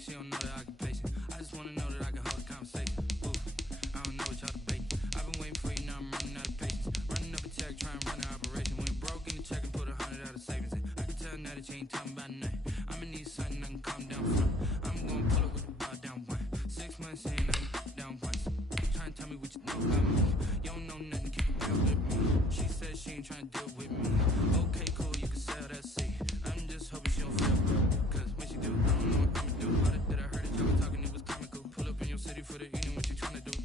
chick, she don't know the occupation. I just wanna know that I can hold a conversation. Ooh, I don't know what y'all debating. I've been waiting for you, now I'm running out of patience. Running up a check, trying to run an operation. Went broke in the check and put 100 out of savings in. I can tell now that you ain't talking about nothing. I'ma need something I can calm down from. I'm gonna pull up with the bar down one. 6 months in, I ain't down once. Trying to tell me what you know about me. You don't know nothing, keep it real with me. She said she ain't trying to deal with me. Okay, cool, you can sell that seat. I'm just hoping she don't feel good. Cause when she do, I don't know what I'ma do. All that I heard that y'all was talking, it was comical. Pull up in your city for the eating, what you trying to do?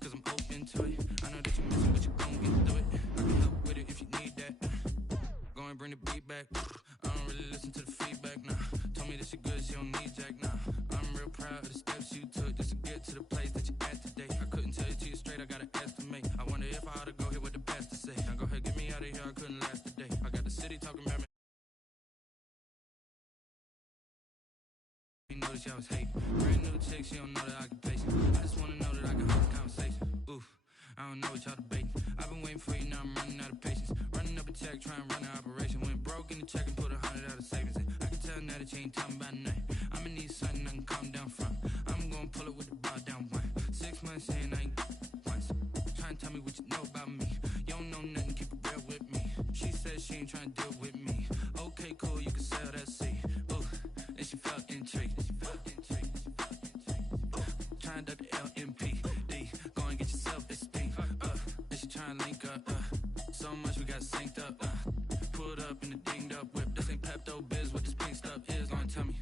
Cause I'm open to it. I know that you missing, but you gon' get through it. I can help with it if you need that. Go and bring the beat back. I don't really listen to the feedback, nah. Told me that she good, she don't need Jack, nah. I'm real proud of the steps you took just to get to the place that you at today. I couldn't tell you to you straight, I gotta estimate. I wonder if I ought to go here with the best to say. Now go ahead, get me out of here, I couldn't last a day. I got the city talking about me. You notice y'all was hating. Brand new chick, she don't know the occupation. I just wanna know that I can hold a conversation. Oof, I don't know what y'all debating. I've been waiting for you, now I'm running out of patience. Running up a check, trying to run an operation. Went broke in the check and put 100 out of savings in. I can tell now that you ain't talking about nothing. I'ma need something I can calm down from. I'm gonna pull it with the bar down one. 6 months in, I ain't once. Trying to tell me what you know about me. You don't know nothing, keep it real with me. She said she ain't trying to deal with me. Okay, cool, you can sell that seat. Ooh, and she felt intrigued. Trying to duck the LMPD. Go and get your self-esteem. And she trying to link up. So much we got synced up. Pulled up in the dinged up whip. This ain't Pepto-Biz, what this pink stuff is. Gonna tell me.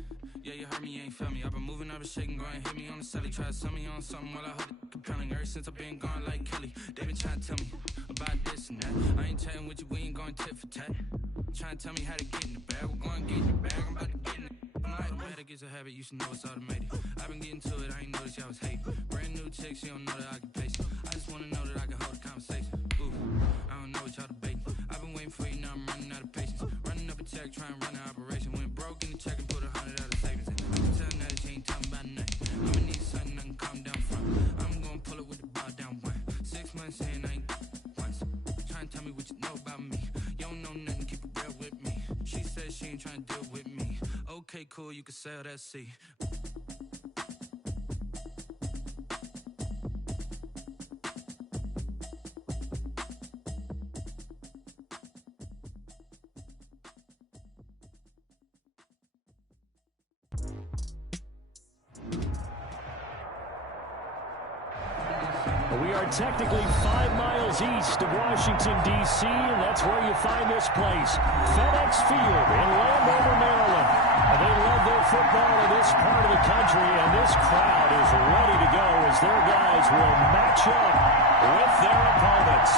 Yeah, you heard me, you ain't felt me. I've been moving, I've been shaking, go and hit me on the celly. Try to sell me on something while I hold it compelling. Ever since I've been gone like Kelly, they been trying to tell me about this and that. I ain't chatting with you, we ain't going tit for tat. Trying to tell me how to get in the bag. We're going to get in the bag, I'm about to get in it. I'm automatic, it's a habit, you should know it's automated. I've been getting to it, I ain't noticed y'all was hating. Brand new chick, she don't know the occupation. I just wanna know that I can hold a conversation. Ooh, I don't know what y'all debating. I've been waiting for you, now I'm running out of patience. Running up a check, trying to run an operation. Went broke in the check and put 100 out of savings in. I can tell now that you ain't talking about nothing. I'ma need something I can calm down from. I'm gonna pull it with the bar down one. 6 months in, I ain't once. Trying to tell me what you know about me. You don't know nothing, keep it real with me. She said she ain't trying to deal with me. Okay, cool, you can sell that seat. We are technically 5 miles east of Washington, D.C., and that's where you find this place, FedEx Field in Landover, Maryland. They love their football in this part of the country, and this crowd is ready to go as their guys will match up with their opponents.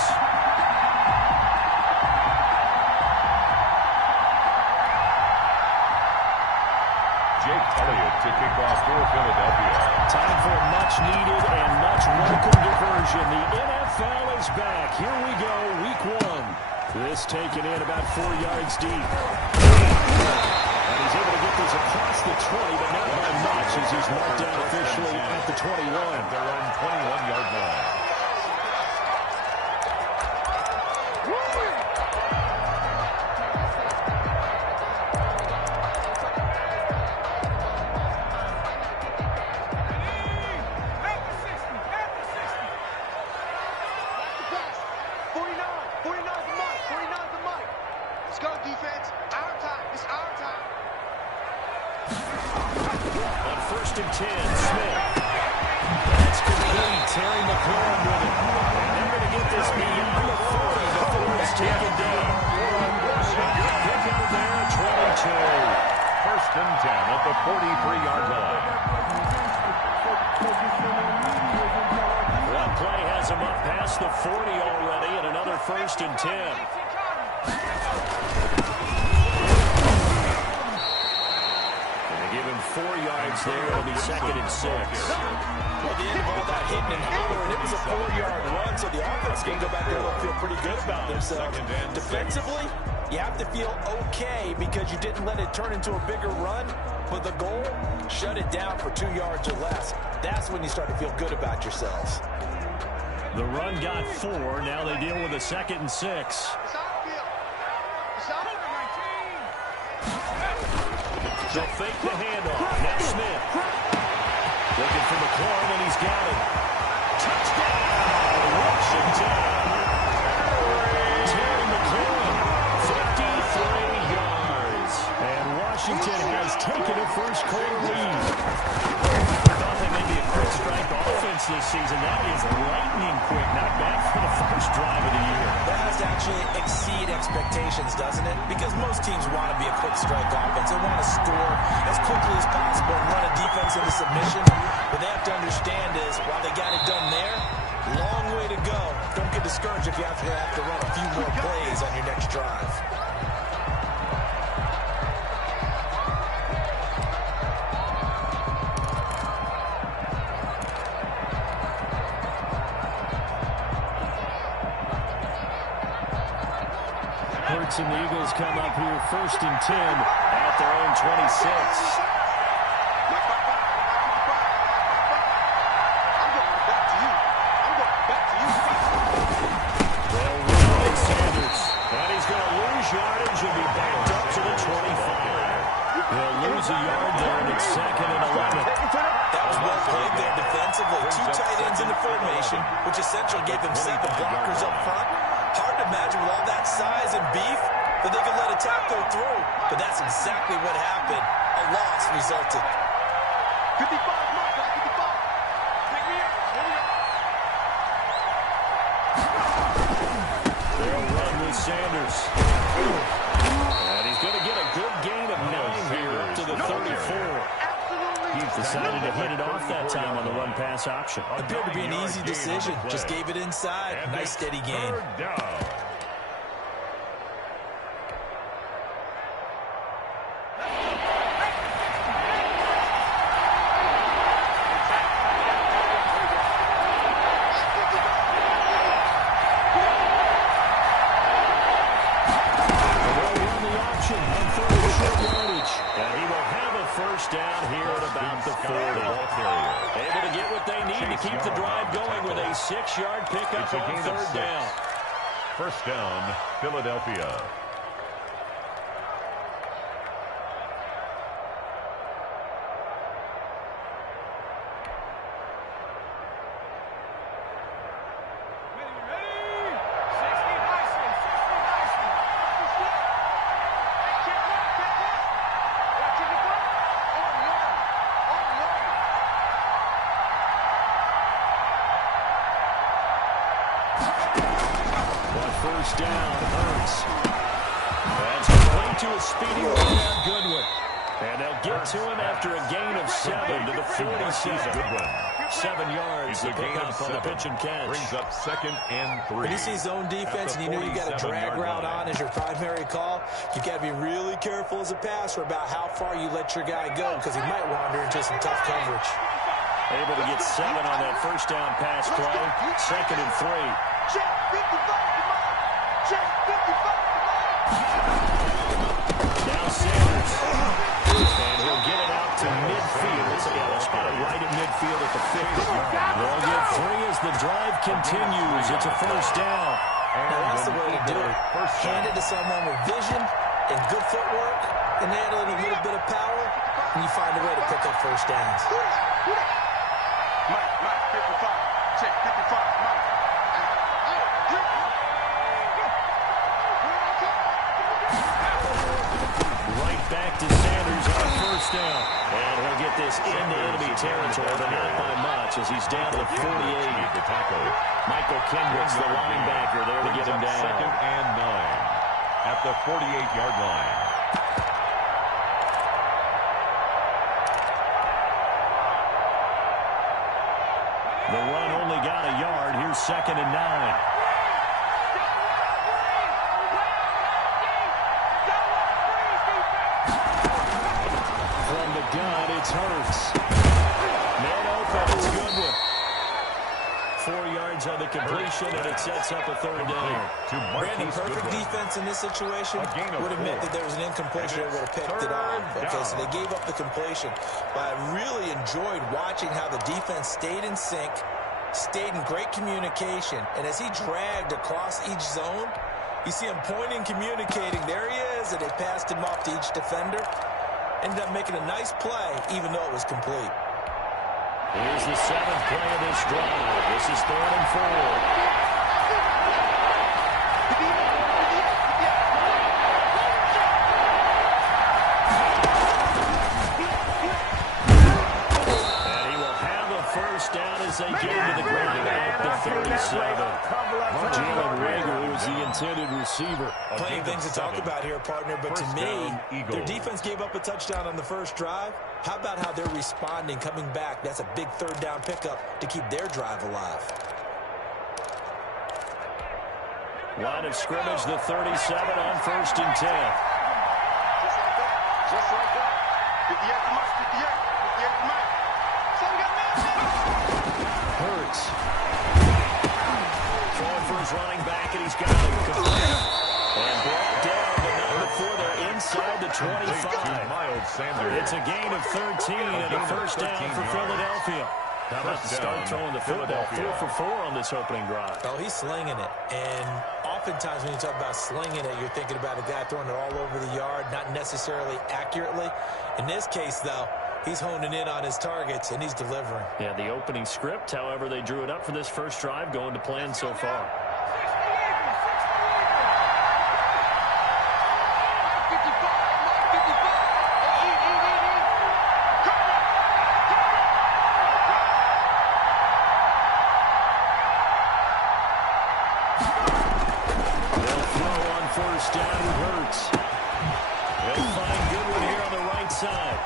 Jake Elliott to kick off for Philadelphia. Time for a much-needed and much-welcome diversion. The NFL is back. Here we go, week 1. This taken in about 4 yards deep. And he's able to get this across the 20, but not by much as he's marked down officially at the 21. Their own 21-yard line. First and 10, Smith. That's complete. Terry McLaurin with it. And they're going to get this beyond the 40 before it's taken down. Pick up there, 22. First and 10 at the 43-yard line. One play has him up past the 40 already, and another first and 10. Give him 4 yards there. It'll be second and 6. Well, the end of all that hitting and hollering, it was a 4-yard run, so the offense can go back there and feel pretty good about themselves. Defensively, you have to feel okay because you didn't let it turn into a bigger run, but the goal, shut it down for 2 yards or less. That's when you start to feel good about yourselves. The run got 4. Now they deal with a second and 6. They'll fake the handoff. Now Smith. Looking for McLaurin, and he's got it. Touchdown, Washington. Terry McLaurin, 53 yards. And Washington has taken a first-quarter lead. Thought they may be a quick strike offense this season. That is lightning quick. Not bad for the first drive of the year. That has to actually exceed expectations, doesn't it? Because most teams want to be a quick strike offense. They want to score as quickly as possible and run a defense into submission. What they have to understand is, while they got it done there, long way to go. Don't get discouraged if you have to run a few more plays on your next drive. Hurts and the Eagles come up here 1st and 10 at their own 26. Yardage will be backed up to the 25. They'll lose a yard there, and it's 2nd and 11. That was well played there defensively. 2 tight ends into formation, which essentially gave them 7 blockers up front. Hard to imagine with all that size and beef that they could let a tackle go through. But that's exactly what happened. A loss resulted. 55, Mark, 55. They'll run with Sanders. And he's going to get a good gain of 9 here up to the 34. He's decided to hit it off that time on the run-pass option. Appeared to be an easy decision. Just gave it inside. Nice steady gain. Down here at about the 40. Able to get what they need to keep the drive going with a 6-yard pickup on 3rd down. First down, Philadelphia. First down, Hurts. That's complete to a speedy rundown Goodwin. And they'll get to him after a gain of 7 to the 47. 7 yards to pick up on the pitch and catch. Brings up 2nd and 3. When you see zone defense and you know you got a drag route on as your primary call, you got to be really careful as a passer about how far you let your guy go because he might wander into some tough coverage. Able to get 7 on that first down pass play. 2nd and 3. Now Sanders. And he'll get it out to midfield. They'll spot it right at midfield at the 50. They'll get 3 as the drive continues. It's a first down. Now that's the way to do it. Hand it to someone with vision and good footwork and add a little bit of power, and you find a way to pick up first downs. Mike, 55. Check, 55, Mike. Right back to Sanders on first down. And he'll get this into enemy territory, but not by much as he's down to the 48. Michael Kendrick's the linebacker there to get him down. 2nd and 9 at the 48-yard line. The run only got a yard. Here's 2nd and 9. From the gun, it's Hurts. Man open, it's Goodwin. 4 yards on the completion, and it sets up a 3rd down. Brandon, perfect defense in this situation would have meant that there was an incompletion that would have picked it off. Okay, so they gave up the completion. But I really enjoyed watching how the defense stayed in sync, stayed in great communication, and as he dragged across each zone, you see him pointing, communicating. There he is, and they passed him off to each defender. Ended up making a nice play, even though it was complete. Here's the 7th play of this drive. This is 3rd and 4. Down as they get to the ground at the 37. Jalen Rager, who was the intended receiver. Plenty of things to talk about here, partner, but to me, their defense gave up a touchdown on the first drive. How about how they're responding, coming back? That's a big 3rd down pickup to keep their drive alive. Line of scrimmage, the 37 on 1st and 10. Just like that. 58 to Mike, 58 to Mike. Hurts. Throwing for his running back, and he's got it complete. And brought down, but not before they're inside the 25. It's a gain of 13 and a 1st down for Philadelphia. How about the start throwing the football? 4 for 4 on this opening drive. Oh, he's slinging it. And oftentimes when you talk about slinging it, you're thinking about a guy throwing it all over the yard, not necessarily accurately. In this case, though, he's honing in on his targets, and he's delivering. Yeah, the opening script, however, they drew it up for this first drive, going to plan so far. They'll throw on 1st down with Hurts. They'll find Goodwin here on the right side.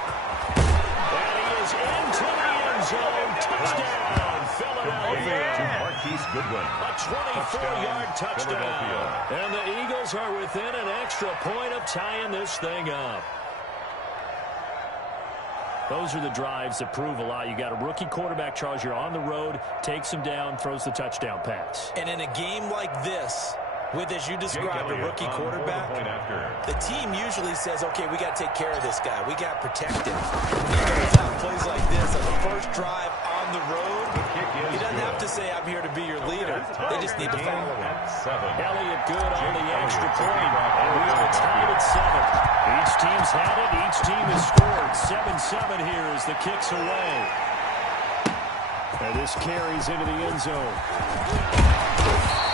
Into the end zone, touchdown, Philadelphia. Marquise Goodwin. A 24-yard touchdown. And the Eagles are within an extra point of tying this thing up. Those are the drives that prove a lot. You got a rookie quarterback, Charles. You're on the road, takes him down, throws the touchdown pass. And in a game like this, with, as you described, a rookie quarterback, the team usually says, okay, we got to take care of this guy. We got to protect him. He goes out plays like this on the first drive on the road. He doesn't have to say, I'm here to be your leader. They just need to follow him. Elliott good on the extra point. And we are tied at 7. Each team's had it. Each team has scored. 7-7 here as the kick's away. And this carries into the end zone.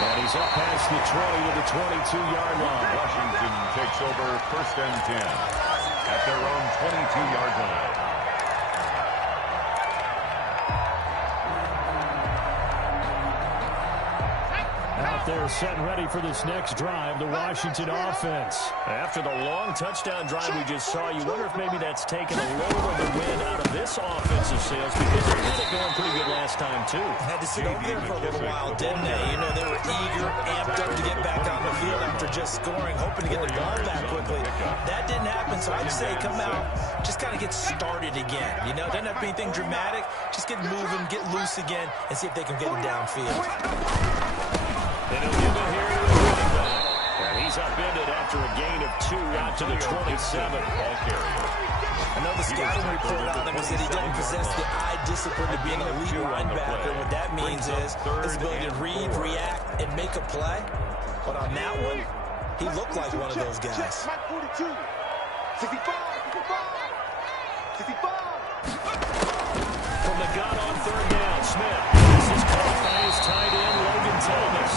And he's up past the 20 to the 22-yard line. Washington takes over 1st and 10 at their own 22-yard line. Out there setting ready for this next drive, the Washington offense. After the long touchdown drive we just saw, you wonder if maybe that's taken a little of the wind out of this offensive sails, because they had it going pretty good last time, too. Had to sit over there for a little while, didn't they? You know, they were eager, amped up to get back on the field after just scoring, hoping to get the ball back quickly. That didn't happen, so I'd say come out, just kind of get started again. You know, doesn't have to be anything dramatic. Just get moving, get loose again, and see if they can get it downfield. And he'll give it here to the running back. And he's upended after a gain of 2 out to the 27. Ball carrier. I know the scouting report on him is that he doesn't possess the eye discipline to be an elite linebacker. What that means is his ability to read, react, and make a play. But on that one, he looked like one of those guys. 42, 65, 65, 65. From the gun on 3rd down, Smith. This is caught by his tight end, Logan Thomas.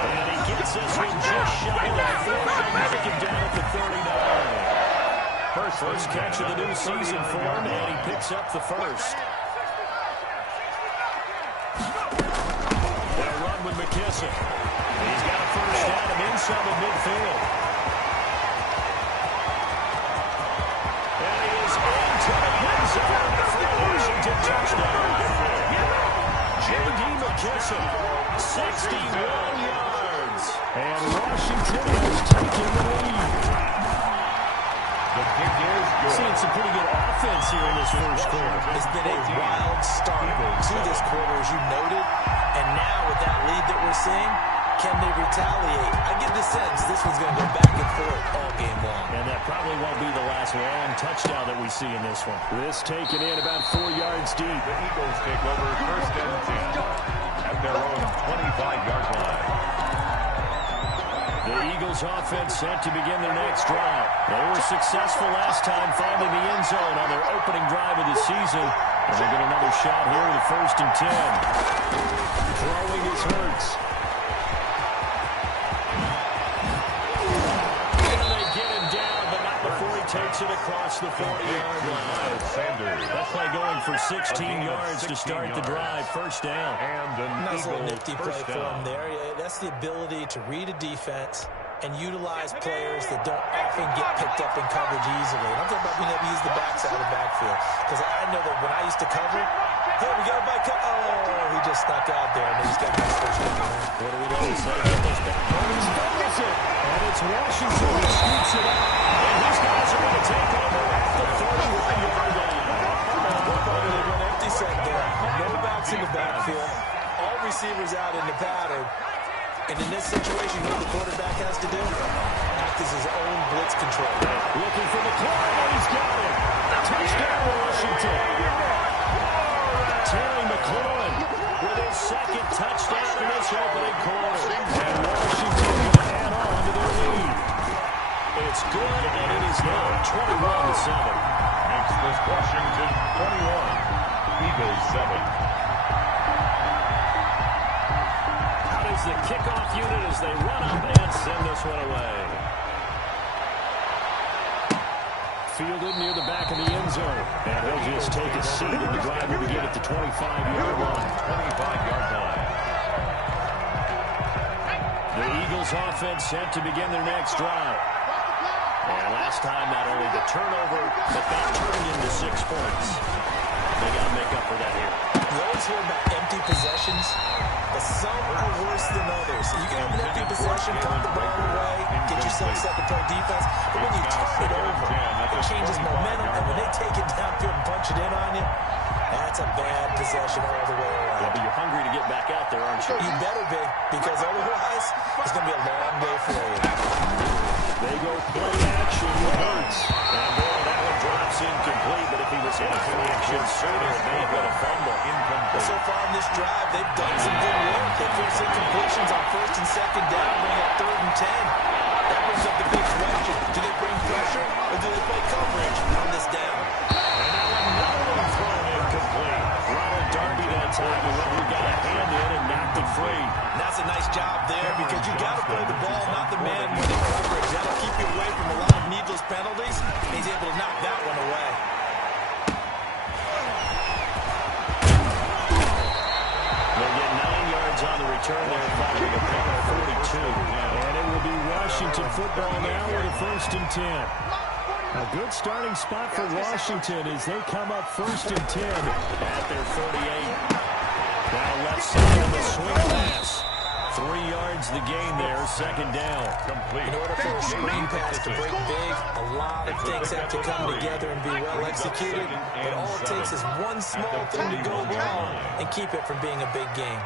And he gets this one just shy of the 40. They make him down at the 39. First catch of the new season for him, and he picks up the first. They'll run with McKissick. He's got a first down of inside the midfield. And he is into the end zone for a Washington touchdown. J.D. McKissick, 61 yards. And Washington has taken the lead. The kick is good. Seeing some pretty good offense here in this first quarter. It's been a wild start to this quarter, as you noted. And now with that lead that we're seeing, can they retaliate? I get the sense this one's going to go back and forth all game long. And that probably won't be the last long touchdown that we see in this one. This taken in about 4 yards deep. The Eagles take over 1st and 10 at their own 25-yard line. The Eagles offense set to begin their next drive. They were successful last time finding the end zone on their opening drive of the season. And they get another shot here with a 1st and 10. Throwing is Hurts. And they get him down, but not before he takes it across the 40-yard line. That play going for 16 yards to start the drive. 1st down. And nice little nifty play for him there. That's the ability to read a defense and utilize players that don't often get picked up in coverage easily. And I'm talking about being able to use the backside of the backfield. Because I know that when I used to cover, hey, we got a bike. Oh, he just snuck out there, and he just got nice 1st down. What do we know? He's fumbles it. And it's Washington who scoops it up. And these guys are going to take over at the 41-yard line. They went empty set there. No backs in the backfield. All receivers out in the pattern. And in this situation, what the quarterback has to do? Act as his own blitz control. Looking for McLaurin, and he's got it. Touchdown, Washington. Terry McLaurin with his 2nd touchdown in this opening quarter. And Washington can add on to their lead. It's good, and it is now 21-7. Makes this Washington 21, Eagles 7. The kickoff unit as they run up and send this one away. Fielded near the back of the end zone. And he'll just take a seat in the drive to begin at the 25-yard line. 25-yard line. The Eagles offense set to begin their next drive. And last time, not only the turnover, but that turned into 6 points. They got to make up for that here. You always hear about empty possessions, but some are worse than others. You can have an empty possession, put the ball away, get yourself set to play defense, but when you turn it over, it changes momentum, and when they take it downfield and punch it in on you, that's a bad possession all the way around. Yeah, but you're hungry to get back out there, aren't you? You better be, because otherwise, it's going to be a long day for you. They go play action with Hurts. And boy, that one drops incomplete, but if he was in play action sooner, it may have been a fumble. Incomplete. So far in this drive, they've done some good work. They forced incompletions on 1st and 2nd down, bring up 3rd and 10. That brings up the big question. Do they bring pressure, or do they play coverage on this down? And now another one thrown incomplete. Ronald Darby that time, whoever got a hand in and knocked it free. And that's a nice job there, because you got to play the ball, not the man winning coverage. That'll keep you away from a lot of needless penalties. He's able to knock that one away. They'll get 9 yards on the return there, following a pick of 42. And it will be Washington football now with a 1st and 10. A good starting spot for Washington as they come up 1st and 10 at their 48. Now left side of the swing pass. 3 yards the gain there, 2nd down. In order for a screen pass to break big, a lot of things have to come together and be well executed. But all it takes is one small thing to go wrong and keep it from being a big game.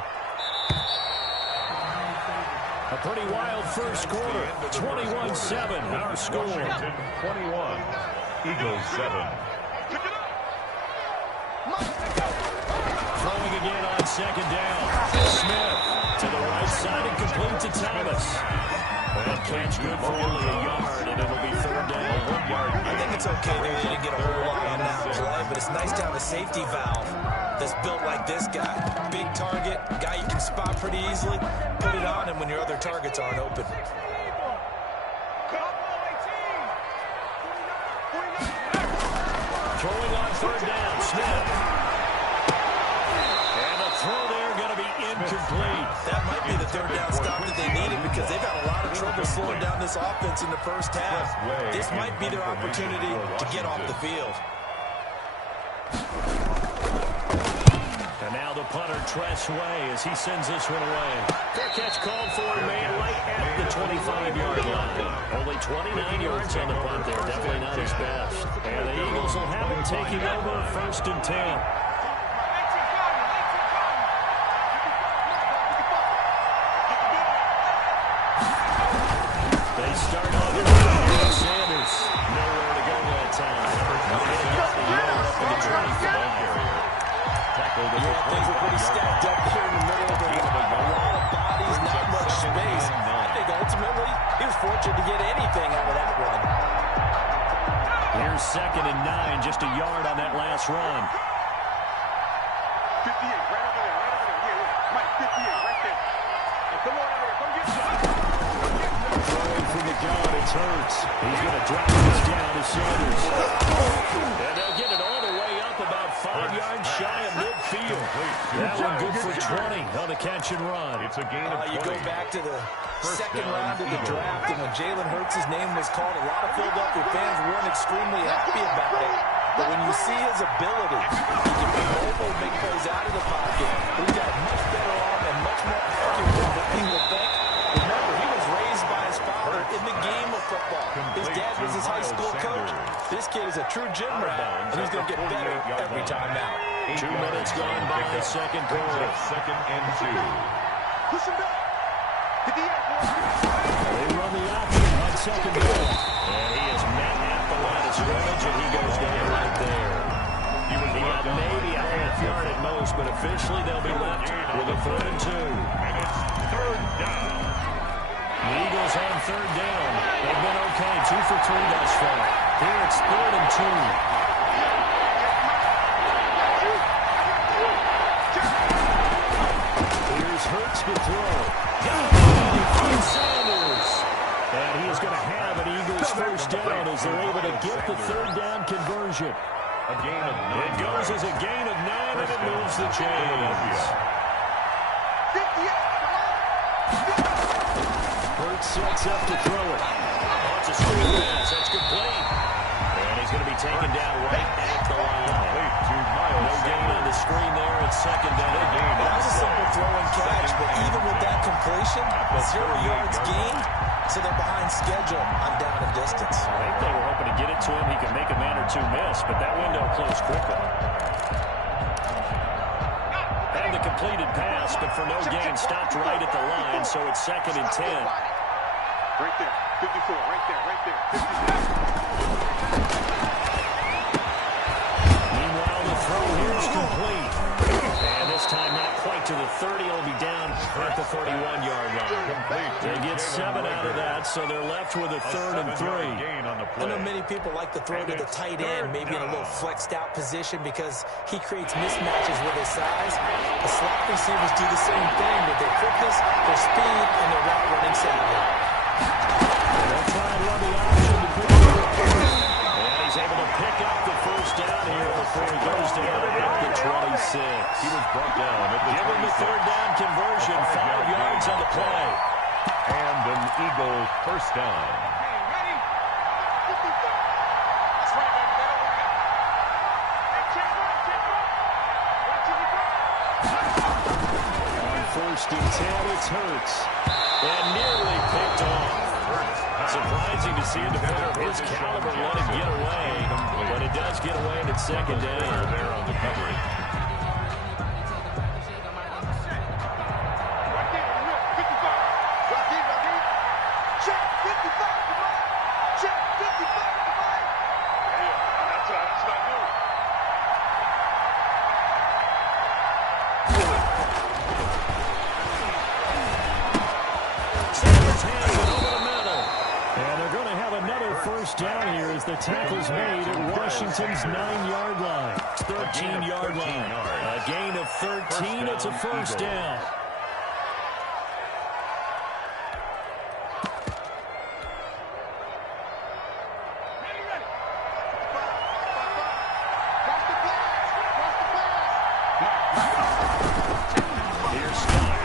A pretty wild first quarter. 21-7, our score. 21, Eagles 7. Throwing again on 2nd down. Smith to the right side and complete to Thomas. That catch good for only a yard, and it'll be 3rd down. 1 yard. I think it's okay that they didn't get a whole lot on that play, but it's nice to have a safety valve that's built like this guy. Big target, guy you can spot pretty easily. Put it on him when your other targets aren't open. Throwing on 3rd down, Smith. And the throw there going to be incomplete. That might be the 3rd down stop that they needed, because they've had a lot of trouble slowing down this offense in the first half. This might be their opportunity to get off the field. And now the punter, Tress Way, as he sends this one away. Fair catch called for, made right at the 25-yard line. Only 29 yards on the punt there, definitely not his best. And the Eagles will have it taking over 1st and 10. They start on the run. Sanders, nowhere to go that time. Up in the 25. Yeah, things are pretty stacked up here in the middle of the line. A lot of bodies, not much space. I think ultimately he was fortunate to get anything out of that run. Here's 2nd and 9, just a yard on that last run. 58, right over there, right over there. Yeah. Mike, 58, right there. Now, come on out here, come get Throwing from the gun, it's Hurts. He's going to drop this down to Sanders. And they'll get it all the way up about 5 yards shy of midfield. That one good for 20 on the catch and run. It's a gain of 20. You go back to the second round of the draft, and when Jalen Hurts' name was called, a lot of Philadelphia fans weren't extremely happy about it. But when you see his ability, he can be mobile, make plays out of the pocket. He's got a much better arm and much more accurate than what people think. Remember, he was raised by his father in the game of football. His dad was his high school coach. This kid is a true gym rat, and he's going to get better every time out. 2 minutes gone by, second quarter. 2nd and 2. Push him back. Hit the air, boy. They run the option on 2nd down. And he is met at the line of scrimmage, and he goes down right there. He got maybe a half yard at most, but officially they'll be left with a 3rd and 2. And it's 3rd down. The Eagles on 3rd down. They've been okay, 2 for 3 thus far. Here it's 3rd and 2. Here's Hurts to throw. Sanders. And he is going to have an Eagles 1st down as they're able to get the 3rd down conversion. A gain of 9. It goes as a gain of 9, and it moves the chains. Hurts sets up to throw it. Oh, it's a screen pass. That's complete. And he's going to be taken down right at the line. No gain on the screen there. It's 2nd down. That was a simple throw and catch, but even with that completion, 0 yards gained, so they're behind schedule on down and distance. I think they were hoping to get it to him. He could make a man or two miss, but that window closed quickly. And the completed pass, but for no gain, stopped right at the line, so it's 2nd and 10. Right there, 54, right there, right there. 54. Meanwhile, the throw here is complete. And this time not quite to the 30. It'll be down at the 31-yard line. They get 7 out of that, so they're left with a 3rd and 3. I know many people like to throw to the tight end, maybe in a little flexed out position because he creates mismatches with his size. The slot receivers do the same thing with their quickness, their speed, and their route running savvy. They'll try and run the option to pick it up. And he's able to pick up the 1st down here before he goes down at the 26. He was brought down at the 26. Give him the 3rd down conversion, 5 yards on the play. And an Eagle 1st down. On 1st and 10, it's Hurts. And nearly picked off. Surprising to see a defender of his caliber let it get away, but it does get away and it's 2nd down. There on the coverage. Right there, 55. Right there. Check 55, come on. Check 55, come on. Yeah, that's what I do. Sanders hands it over the middle. And they're going to have another 1st down here as the tackle's made at Washington's 9-yard line. 13-yard line. A gain of 13. It's a 1st down. Here's Scott.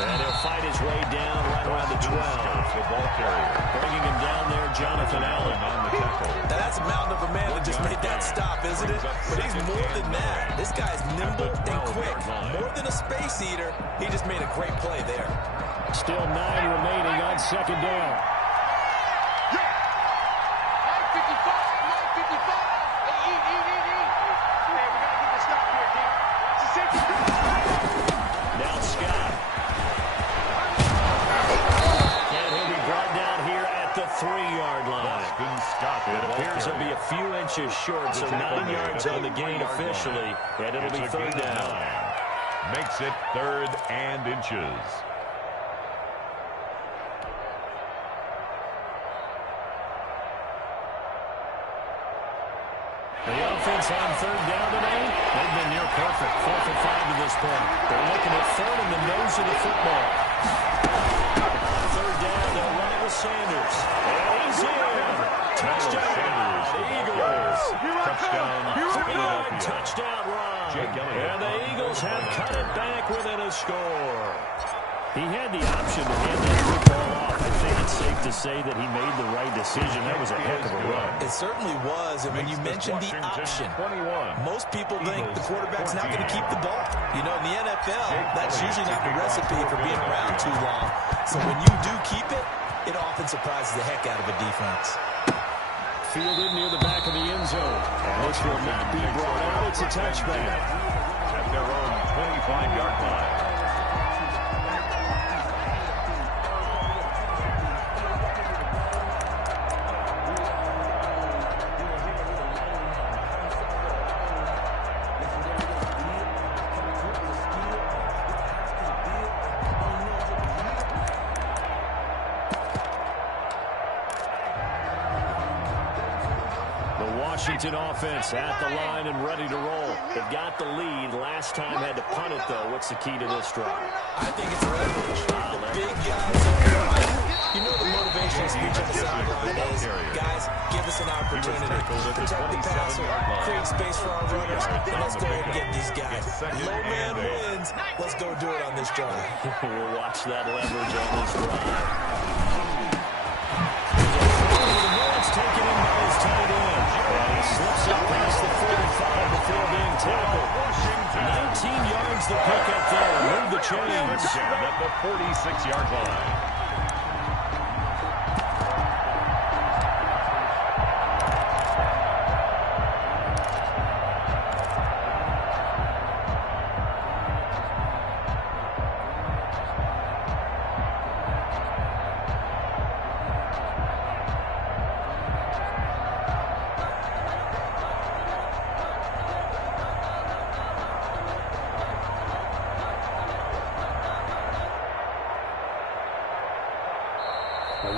And he'll fight his way down right around the 12. The ball carrier. Bringing him down there, Jonathan Allen on the tackle. Now that's a mountain of a man that just made that stop, isn't it? But he's more than that. This guy's nimble and quick. More than a space eater, he just made a great play there. Still 9 remaining on 2nd down. Now Scott. And he'll be brought down here at the 3-yard line. Scott. It appears there'll be a few inches inches short, so 9 yards on the gain officially, and it'll be third down. Makes it 3rd and inches. The offense on third down today, they've been near perfect. 4 for 5 to this point. They're looking at third in the nose of the football. Third down, they'll run it with Sanders. And he's in. Touchdown, Eagles. Touchdown run. And the Eagles have cut it back within a score. He had the option to hand that football off. I think it's safe to say that he made the right decision. That was a heck of a run. It certainly was. And when you mentioned the option, most people think the quarterback's not going to keep the ball. You know, in the NFL, that's usually not the recipe for being around too long. So when you do keep it, it often surprises the heck out of a defense. Fielded near the back of the end zone. And this will not be brought out. It's a touchback. At their own 25-yard line. Washington offense at the line and ready to roll. They've got the lead. Last time had to punt it, though. What's the key to this drive? I think it's leverage. The big guys on the line. You know the motivation speech on the sideline is, guys, give us an opportunity. Protect the passer, create space for our runners, and let's go ahead and get these guys. Low man wins. Let's go do it on this drive. We'll watch that leverage on this drive. Taken in by his tight end. And he slips it past the 45 before being tackled. 19 yards to pick up there. Move the chains. At the 46-yard line.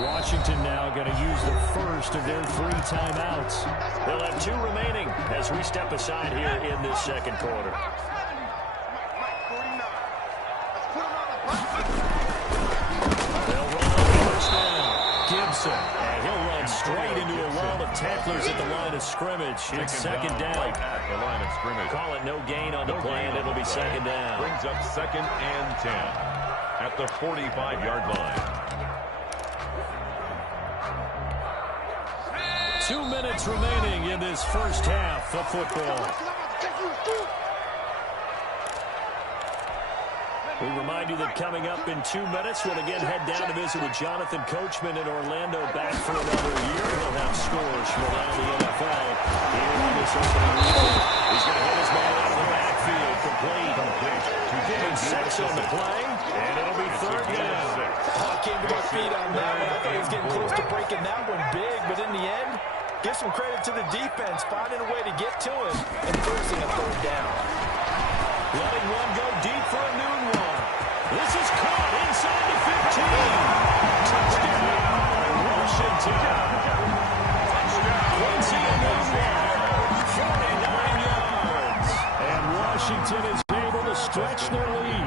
Washington now going to use the first of their 3 timeouts. They'll have 2 remaining as we step aside here in this second quarter. They'll run on first down. Gibson. And he'll run straight into a wall of tacklers at the line of scrimmage. It's second down. At the line of scrimmage. Call it no gain on the play, and it'll be second down. Brings up 2nd and 10 at the 45-yard line. 2 minutes remaining in this first half of football. We remind you that coming up in 2 minutes, we'll again head down to visit with Jonathan Coachman in Orlando, back for another year. He'll have scores from around the NFL here on this opening weekend. He's going to hit his man out of the backfield, complete. 2 on the play, and it'll be third down. I came to my feet on that one. I thought he was getting close to breaking that one big, but in the end, give some credit to the defense, finding a way to get to him and forcing a third down. Letting one go deep for a noon one. This is caught inside the 15. Touchdown, Washington. Quincy a noon one. 49 yards. And Washington is able to stretch their lead.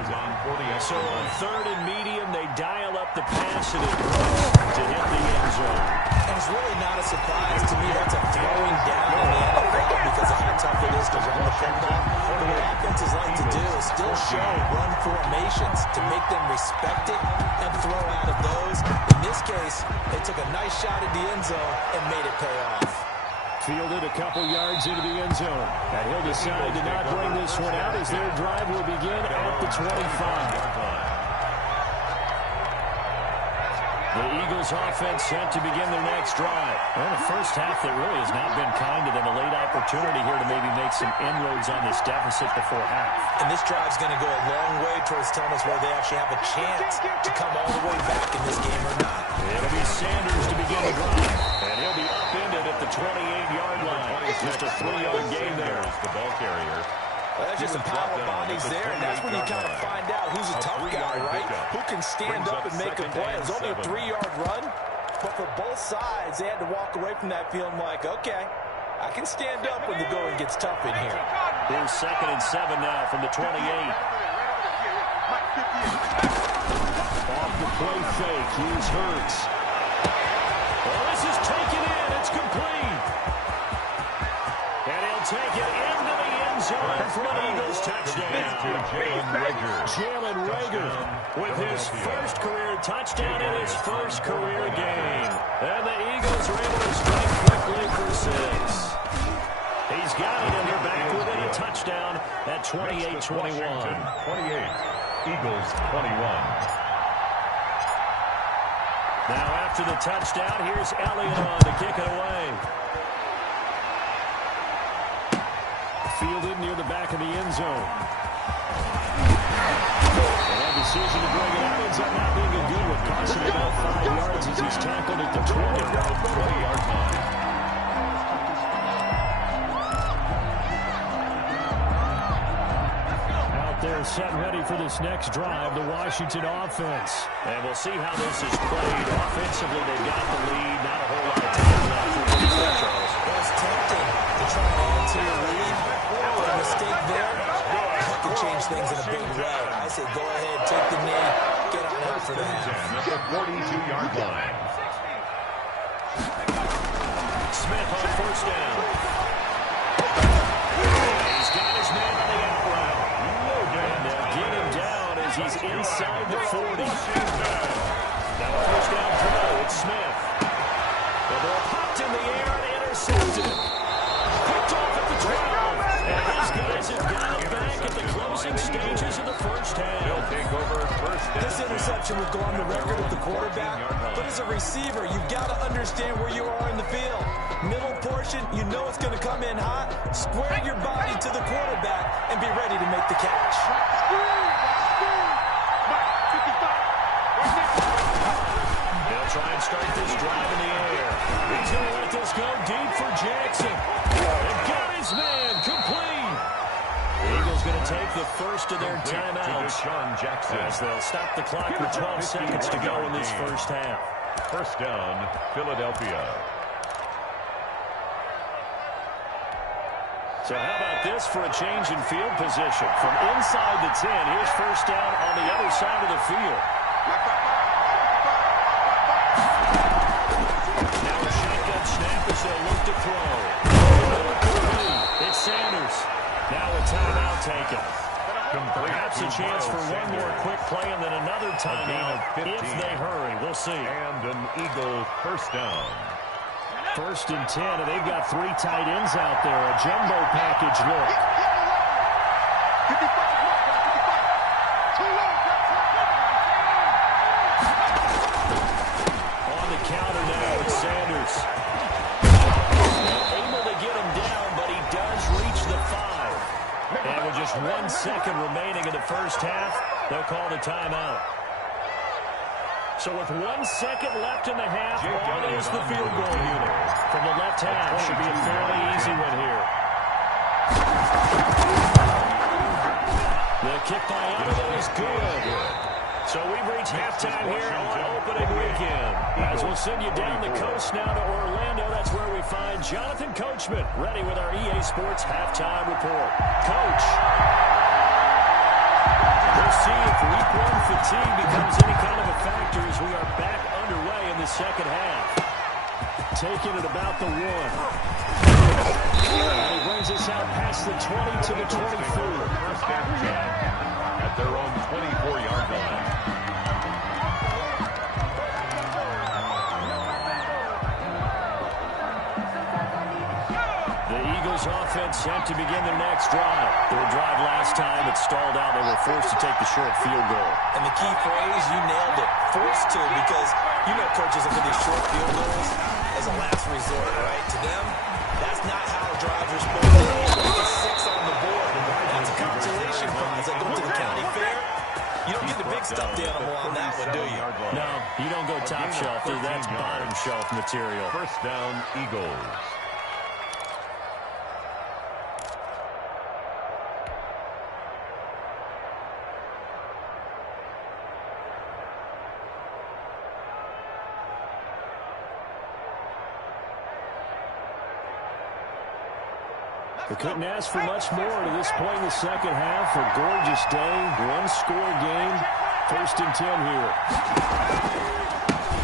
So on third and medium, they dial up the pass and it to hit the end zone. And it's really not a surprise to me. That's a throwing down in the NFL because of how tough it is to run the football. But what offenses like to do is still show run formations to make them respect it and throw out of those. In this case, they took a nice shot at the end zone and made it pay off. Fielded a couple yards into the end zone. And he'll decide to not bring this one out as their drive will begin at the 25. The Eagles offense set to begin their next drive. Well, the first half that really has not been kind to them. A late opportunity here to maybe make some inroads on this deficit before half. And this drive's going to go a long way towards telling us whether they actually have a chance to come all the way back in this game or not. It'll be Sanders to begin the drive. And he'll be upended at the 28-yard line. Just a 3-yard gain there. The ball carrier. Well, that's just some power bodies there, and that's when you kind of find out who's a tough guy, right? Who can stand up and make a play. It was only a 3-yard run, but for both sides, they had to walk away from that feeling like, okay, I can stand up when the going gets tough in here. Here's 2nd and 7 now from the 28. Off the play fake, here's Hurts. Well, this is taken in. It's complete. And he'll take it into the end zone for an Eagles touchdown. Jalen Reagor with his first career touchdown in his first career game. And the Eagles are able to strike quickly for 6. He's got it, and they're back within a touchdown at 28-21. 28, Eagles 21. Now after the touchdown, here's Elliott on to kick it away. Fielded near the back of the end zone. And that decision to bring it out ends up not being a good one. Costing about 5 yards as he's tackled at the 20-yard line. Out there set ready for this next drive, the Washington offense. And we'll see how this is played. Offensively, they've got the lead. Not a whole lot of time left for the Charles. Well, it's tempting to try to add to your lead. After a mistake there, that can change things in a big way. I say go ahead, take the knee, get on out for the half. At the 42-yard line. Smith on first down. He's got his man on the out route. And they'll get him down as he's inside the 40. Now a first down throw. It's Smith. The ball popped in the air and intercepted. Picked off at the 12. And these guys have got him back at the closing stages of the first half. They'll take over first down. This interception would go on the record of the quarterback, but as a receiver, you've got to understand where you are in the field. Middle portion, you know it's going to come in hot. Square your body to the quarterback and be ready to make the catch. They'll try and start this drive in the air. He's going to let this go deep for Jackson. They've got his man complete. The Eagles going to take the first of their timeouts as they'll stop the clock with 12 seconds to go in this first half. First down, Philadelphia. So how about this for a change in field position? From inside the 10, here's first down on the other side of the field. Now a shotgun snap as they'll look to throw. It's Sanders. Now a timeout taken. Perhaps a chance for one more quick play and then another timeout if they hurry. We'll see. And an Eagle first down. 1st and 10, and they've got 3 tight ends out there. A jumbo package look. On the counter now, it's Sanders. Able to get him down, but he does reach the 5. And with just 1 second remaining in the first half, they'll call the timeout. So with 1 second left in the half, on is the field goal unit. From the left half, should be a fairly easy one here. The kick by Allen is good. So we've reached halftime here on opening weekend. As we'll send you down the coast now to Orlando, that's where we find Jonathan Coachman, ready with our EA Sports halftime report. Coach. We'll see if week 1 fatigue becomes any kind of a factor as we are back underway in the second half. Taking it about the 1. And he brings us out past the 20 to the 24. First and 10 at their own 24-yard line. The Eagles offense set to begin their next drive. Their drive last time, it stalled out. They were forced to take the short field goal. And the key phrase, you nailed it. Forced to, because You know coaches look at these short field goals as a last resort, right? To them, that's not how drives are supposed to end. Get 6 on the board. That's a consolation prize. Like going to the county fair. You don't get the big stuffed animal on that one, do you? No, you don't go top shelf. That's bottom shelf material. First down, Eagles. We couldn't ask for much more to this point in the second half. A gorgeous day, one-score game, 1st and 10 here.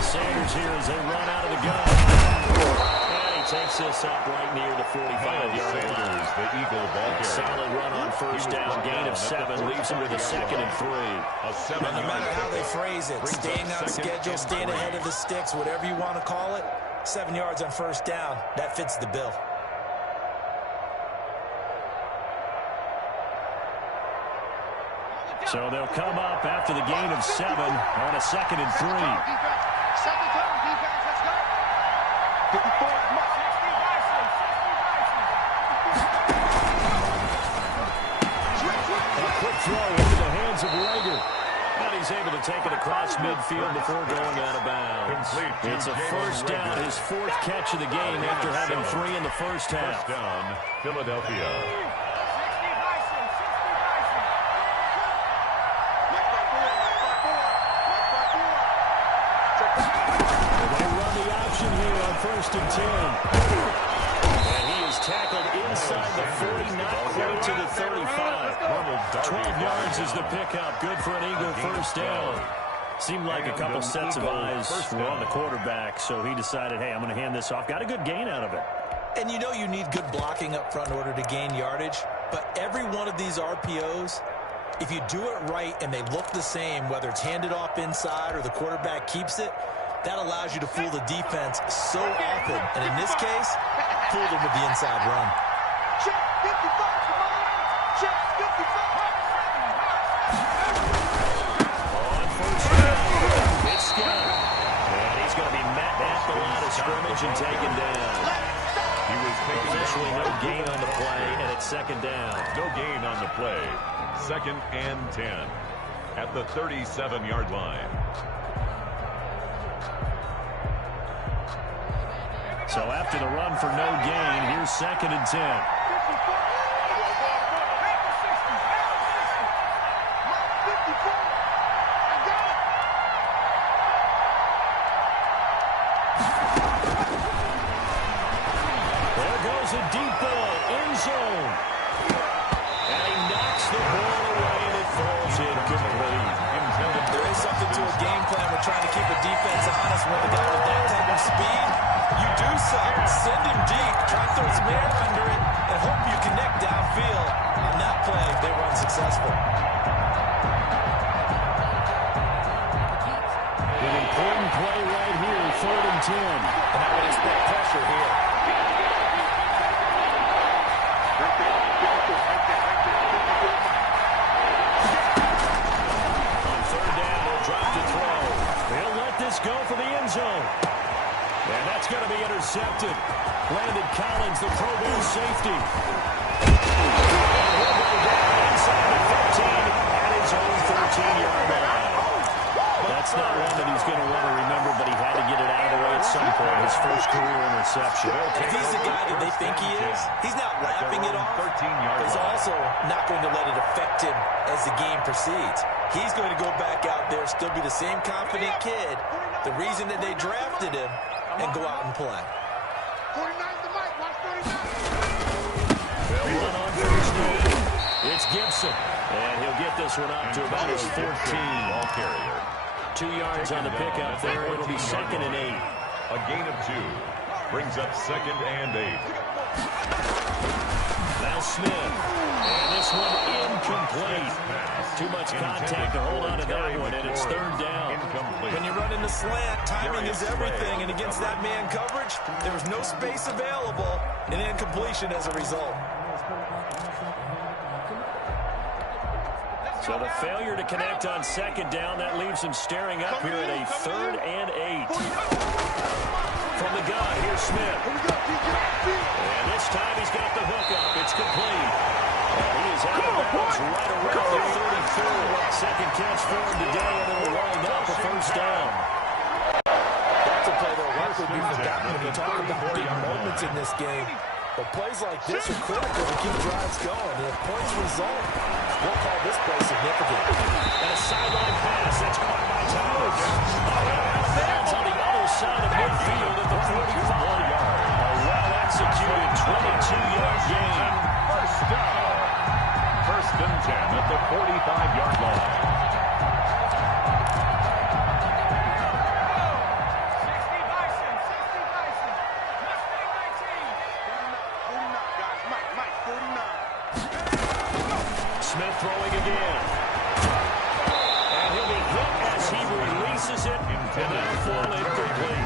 Sanders here as they run out of the gun. And he takes this up right near the 45-yard line. Sanders, the Eagle ball carrier. Solid run on first down, gain of 7, leaves him with a 2nd and 3. No matter how they phrase it, staying on schedule, staying ahead of the sticks, whatever you want to call it, 7 yards on first down, that fits the bill. So they'll come up after the gain of 7 on a 2nd and 3. Second down, defense, let's go. 54, come on. A quick throw into the hands of Rager. And he's able to take it across midfield before going out of bounds. It's a first down, his 4th catch of the game after having 3 in the first half. First down, Philadelphia. First and 10. And he is tackled inside the 40, not quite to the 35. 12 yards is the pickup. Good for an Eagle first down. Seemed like a couple sets of eyes were on the quarterback, so he decided, hey, I'm going to hand this off. Got a good gain out of it. And you know you need good blocking up front in order to gain yardage, but every one of these RPOs, if you do it right and they look the same, whether it's handed off inside or the quarterback keeps it, that allows you to fool the defense so often. And in this case, fooled them with the inside run. Check 55, come on. Check 55. On first down, it's Scott. And he's going to be met at the line of scrimmage and taken down. He was taken Officially down. no gain on the play, and it's 2nd down. No gain on the play. 2nd and 10 at the 37-yard line. So after the run for no gain, here's 2nd and 10. There goes a deep ball, end zone. And he knocks the ball away, and it falls incomplete. There is something to a game plan. We're trying to keep a defense honest when the guy with that type of speed. You do something, send him deep, try to throw some air under it, and hope you connect downfield. On that play, they were unsuccessful. An important play right here, 3rd and 10. And I would expect pressure here. On 3rd down, he'll drop to throw. He'll let this go for the end zone. And that's going to be intercepted. Landon Collins, the Pro Bowl safety. And he'll go down inside the 15 at his own 13-yard line. That's not one that he's going to want to remember, but he had to get it out of the way at some point. His first career interception. If he's the guy that they think he is, he's not laughing it off. But he's also not going to let it affect him as the game proceeds. He's going to go back out there, still be the same confident kid, the reason that they drafted him, and go out and play. 49's the mic, watch 49. They'll run on first down. It's Gibson. And he'll get this one up to about his 14. Ball carrier. 2 yards on the pickup there. It'll be 2nd and 8. A gain of 2 brings up 2nd and 8. Now Smith. And this one incomplete. Too much contact to hold on to that one, and it's 3rd down. When you run in the slant, timing is everything, and against that man coverage, there was no space available, and incompletion as a result. So the failure to connect on second down, that leaves him staring up here at a 3rd and 8. From the gun, here's Smith. And this time he's got the hook up. It's complete. And he is out of bounds right around the 34. Second catch for him today, and it'll wind up a first down. That's a play that will likely be forgotten when you talk about big moments in this game. But plays like this are critical to keep drives going. And if points result, we'll call this play significant. And a sideline pass that's caught by Thomas. Out of bounds on the other side of midfield at the 45-yard. A well-executed 22-yard gain. First down. 1st and 10 at the 45-yard line. Smith throwing again. And he'll be hit as he releases it. And that'll fall incomplete.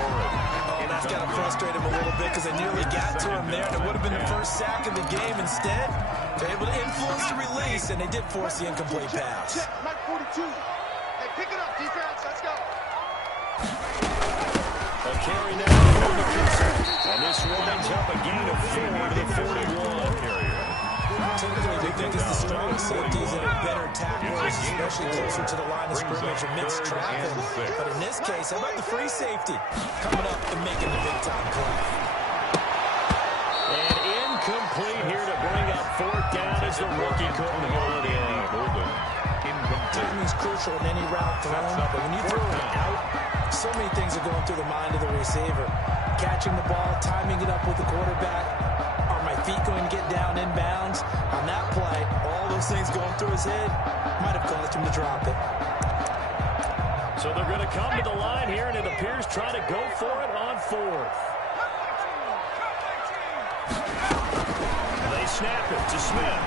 Oh, that's got to frustrate him a little bit because they nearly got to him there. And it would have been the first sack of the game. Instead, they're able to influence the release, and they did force the incomplete pass. Check, Mike 42. Hey, pick it up, defense. Let's go. A carry now. And this winds up a gain of 4 to the 41. Typically, we think it's the strong safeties that are better tacklers, especially closer to the line of scrimmage amidst traffic. But in this case, how about the free safety coming up and making the big-time play? And incomplete here to bring up 4th down as the rookie couldn't hold it in. Timing's crucial in any route thrown, but when you throw it out, so many things are going through the mind of the receiver. Catching the ball, timing it up with the quarterback. Are my feet going to get down inbounds? On that play, all those things going through his head might have caused him to drop it. So they're going to come to the line here, and it appears trying to go for it on 4th. They snap it to Smith.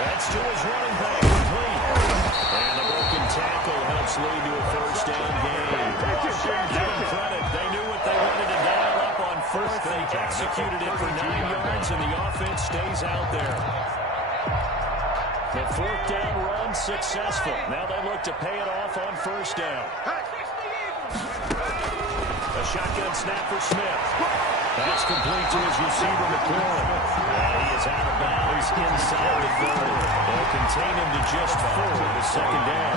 That's to his running back, complete. And the broken tackle helps lead to a first down gain. Give them credit. They knew what they wanted to dial up on 4th. They executed it for 9 yards, and the offense stays out there. The 4th down run successful. Now they look to pay it off on 1st down. A shotgun snap for Smith. That's complete to his receiver, McLaurin. And he is out of bounds inside the 30. They'll contain him to just 4 the 2nd down.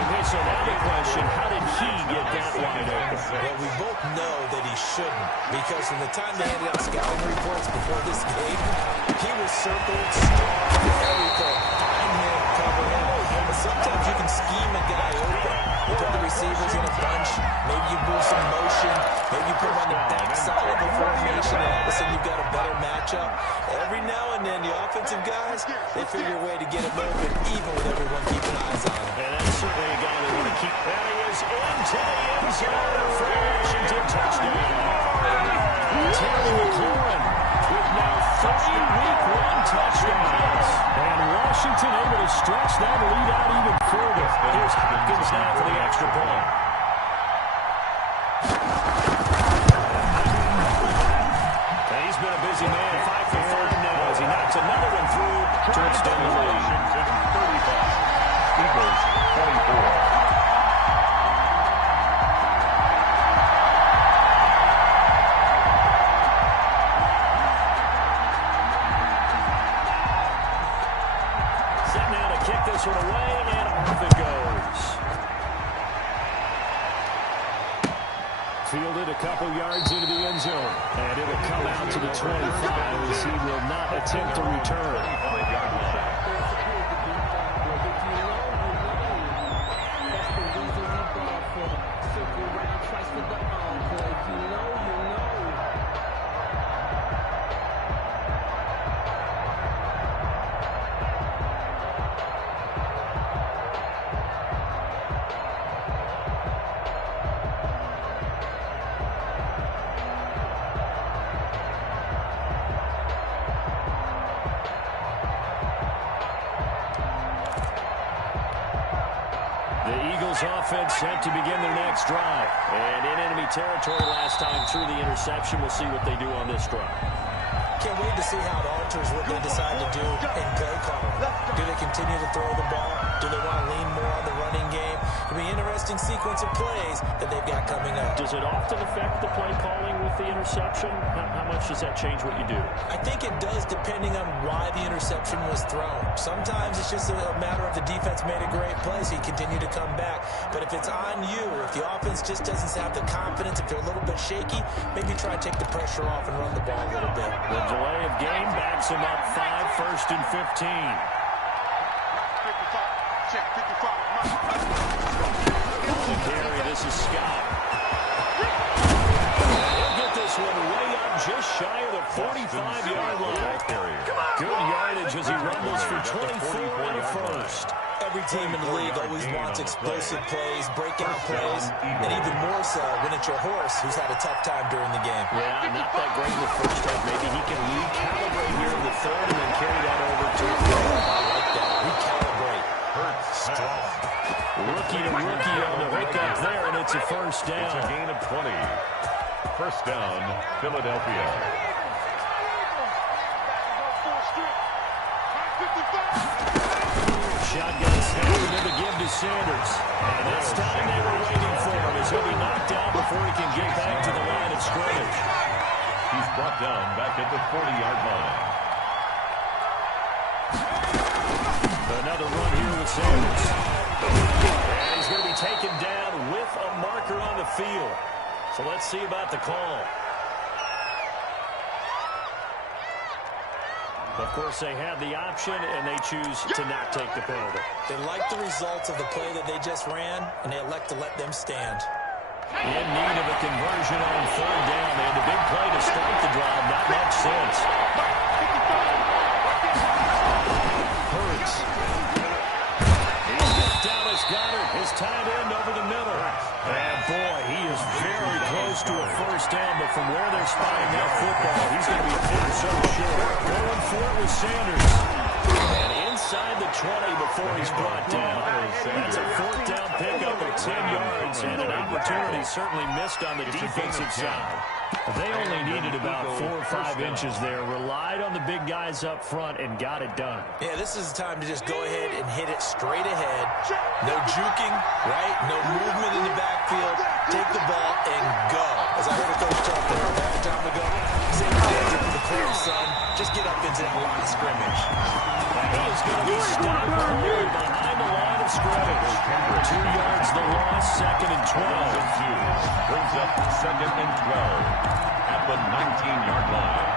Okay, so now the question, how did he get that wide open? Well, we both know that he shouldn't, because from the time they handed out scouting reports before this game, he was circled, starred, everything. Find him, cover him. But sometimes you can scheme a guy open. You put the receivers in a bunch. Maybe you move some motion. Maybe you put him on the backside of the formation, and all of a sudden you've got a better matchup. Every now and then, the offensive guys, they figure a way to get him open, even with everyone keeping eyes on him. And that's certainly a guy they want to keep. That he is into the end zone for Washington touchdown. Terry McLaurin with now 3 Week 1 touchdowns. And Washington able to stretch that lead out even further. Here's Hopkins now for the extra point. And he's been a busy man, 5 for 5 now as he knocks another one through to extend the lead. Washington 35, Eagles 24. This one away, and off it goes. Fielded a couple yards into the end zone, and it'll come out to the 25 as he will not attempt to return. Offense set to begin their next drive. And in enemy territory last time through the interception. We'll see what they do on this drive. Can't wait to see how it alters what they decide to do in play calling. Do they continue to throw the ball? Do they sequence of plays that they've got coming up. Does it often affect the play calling with the interception? How much does that change what you do? I think it does, depending on why the interception was thrown. Sometimes it's just a matter of the defense made a great play, so you continue to come back. But if it's on you, if the offense just doesn't have the confidence, if they're a little bit shaky, maybe try to take the pressure off and run the ball a little bit. The delay of game backs him up 5, 1st and 15. 55. Check 55. To carry, this is Scott. He'll get this one way up just shy of the 45-yard line. Good yardage as he rumbles for 24 and a first. Every team in the league always wants explosive plays, breakout plays, and even more so when it's your horse who's had a tough time during the game. Yeah, not that great in the first half. Maybe he can recalibrate here in the third and then carry that over to the fourth. I like that. Recalibrate. Strong. Rookie to rookie on the hook up there, and it's a first down. It's a gain of 20. First down, Philadelphia. Shotgun snap and to give to Sanders. And this time they were waiting for him as he'll be knocked down before he can get back to the line of scrimmage. He's brought down back at the 40-yard line. Another run here with Sanders. And he's going to be taken down with a marker on the field. So let's see about the call. Of course, they had the option, and they choose to not take the penalty. They like the results of the play that they just ran, and they elect to let them stand. In need of a conversion on third down. They had the big play to start the drive. Not much sense. Hurts. He's got Dallas Goedert, his tight end over the middle. And boy, he is very close to a first down, but from where they're spotting that football, he's going to be hitting so short. Going for it with Sanders. And inside the 20 before he's brought down. That's a fourth down pickup of 10 yards, and an opportunity certainly missed on the defensive side. They only needed about 4 or 5 inches there, relied on the big guys up front, and got it done. Yeah, this is the time to just go ahead and hit it straight ahead. No juking, right? No movement in the backfield. Take the ball and go. As I heard a coach talk there a long time ago, same idea for the play, son. Just get up into that line of scrimmage. He is going to be stopped behind the line of scrimmage. 2 yards the loss, 2nd and 12. Brings up 2nd and 12 at the 19-yard line.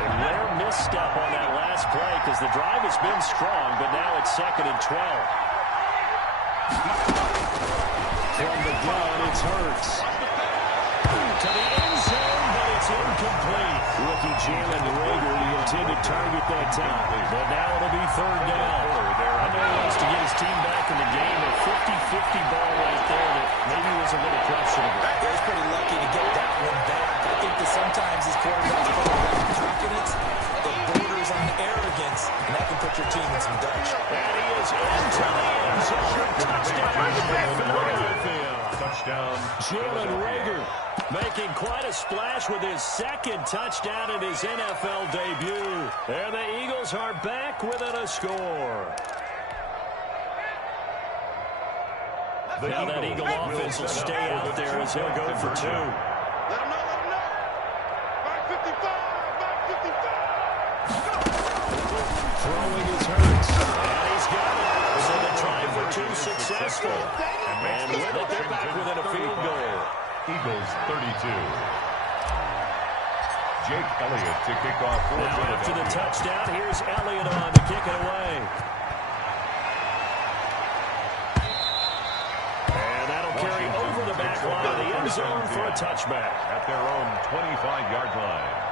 A rare misstep on that last play because the drive has been strong, but now it's 2nd and 12. From the gun, it's Hurts. To the end zone, but it's incomplete. Rookie Jalen Rager, the intended target that time. But now it'll be third down. I know he wants to get his team back in the game. A 50-50 ball right there that maybe was a little questionable. Yeah, he's pretty lucky to get that one back. I think that sometimes his quarterbacks put on confidence that borders on arrogance, and that can put your team in some Dutch. And he is into the end zone. Touchdown, Philadelphia. Touchdown, Jalen Rager making quite a splash with his 2nd touchdown in his NFL debut. And the Eagles are back within a score. Now that Eagle offense will stay out there as he'll go for 2. Let him know, let him know. Back 55, Throwing his Hurts. And he's got it. So the try for 2 successful. And with it, they're back within a field goal. Eagles 32. Jake Elliott to kick off for Now Philadelphia. after the touchdown, here's Elliott on to kick it away. And that'll carry over the back line of the end zone for a touchback. At their own 25-yard line.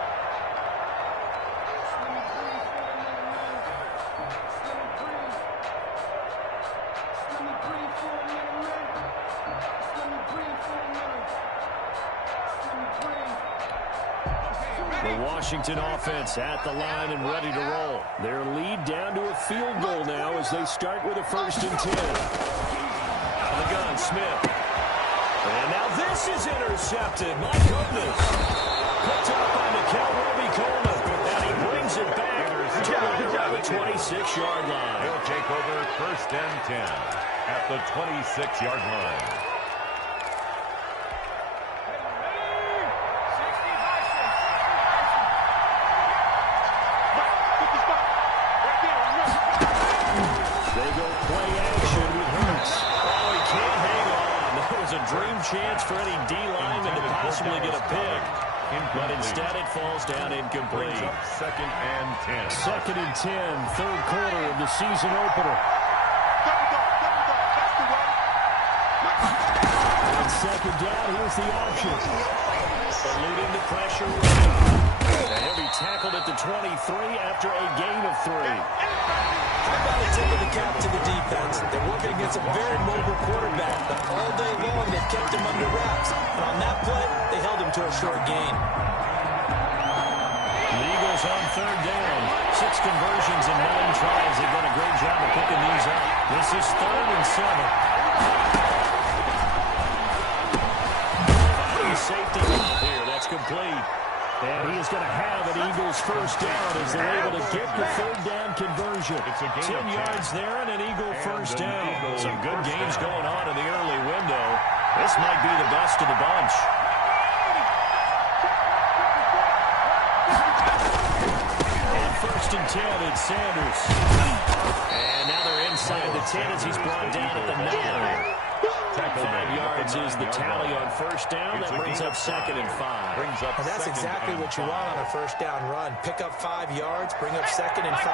The Washington offense at the line and ready to roll. Their lead down to a field goal now as they start with a 1st and 10. Out of the gun, Smith. And now this is intercepted. My goodness. Picked up by Nickel Roby-Coleman. And he brings it back to the around the 26-yard line. He'll take over first and 10 at the 26-yard line. They go play action with Hurts. Oh, he can't hang on. That was a dream chance for any D-lineman to possibly get a pick. But instead it falls down incomplete. Second and 10. Second and 10, third quarter of the season opener. On second down, here's the option. Eluding the pressure. And he'll be tackled at the 23 after a gain of 3. How about a tip of the cap to the defense? They're working against a very mobile quarterback, but all day long they've kept him under wraps. And on that play, they held him to a short gain. The Eagles on third down. 6 conversions and 9 tries. They've done a great job of picking these up. This is 3rd and 7. Safety here. That's complete. And he is going to have an Eagles first down as they're able to get the third down conversion. 10 yards there and an Eagle first down. Some good games going on in the early window. This might be the best of the bunch. And first and 10, it's Sanders. And now they're inside the 10 as he's brought down at the 9. 5 yards is the tally on first down. That brings up second and 5. And that's exactly what you want on a first down run. Pick up 5 yards, bring up second and 5.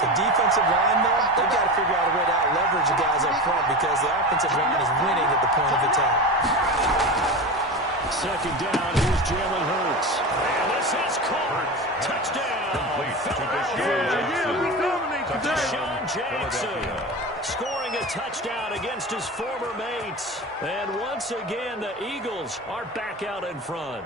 The defensive line, though, they've got to figure out a way to out-leverage the guys up front because the offensive line is winning at the point of attack. Second down, here's Jalen Hurts. And this is caught. Touchdown. Deshaun Jackson scoring a touchdown against his former mates. And once again, the Eagles are back out in front.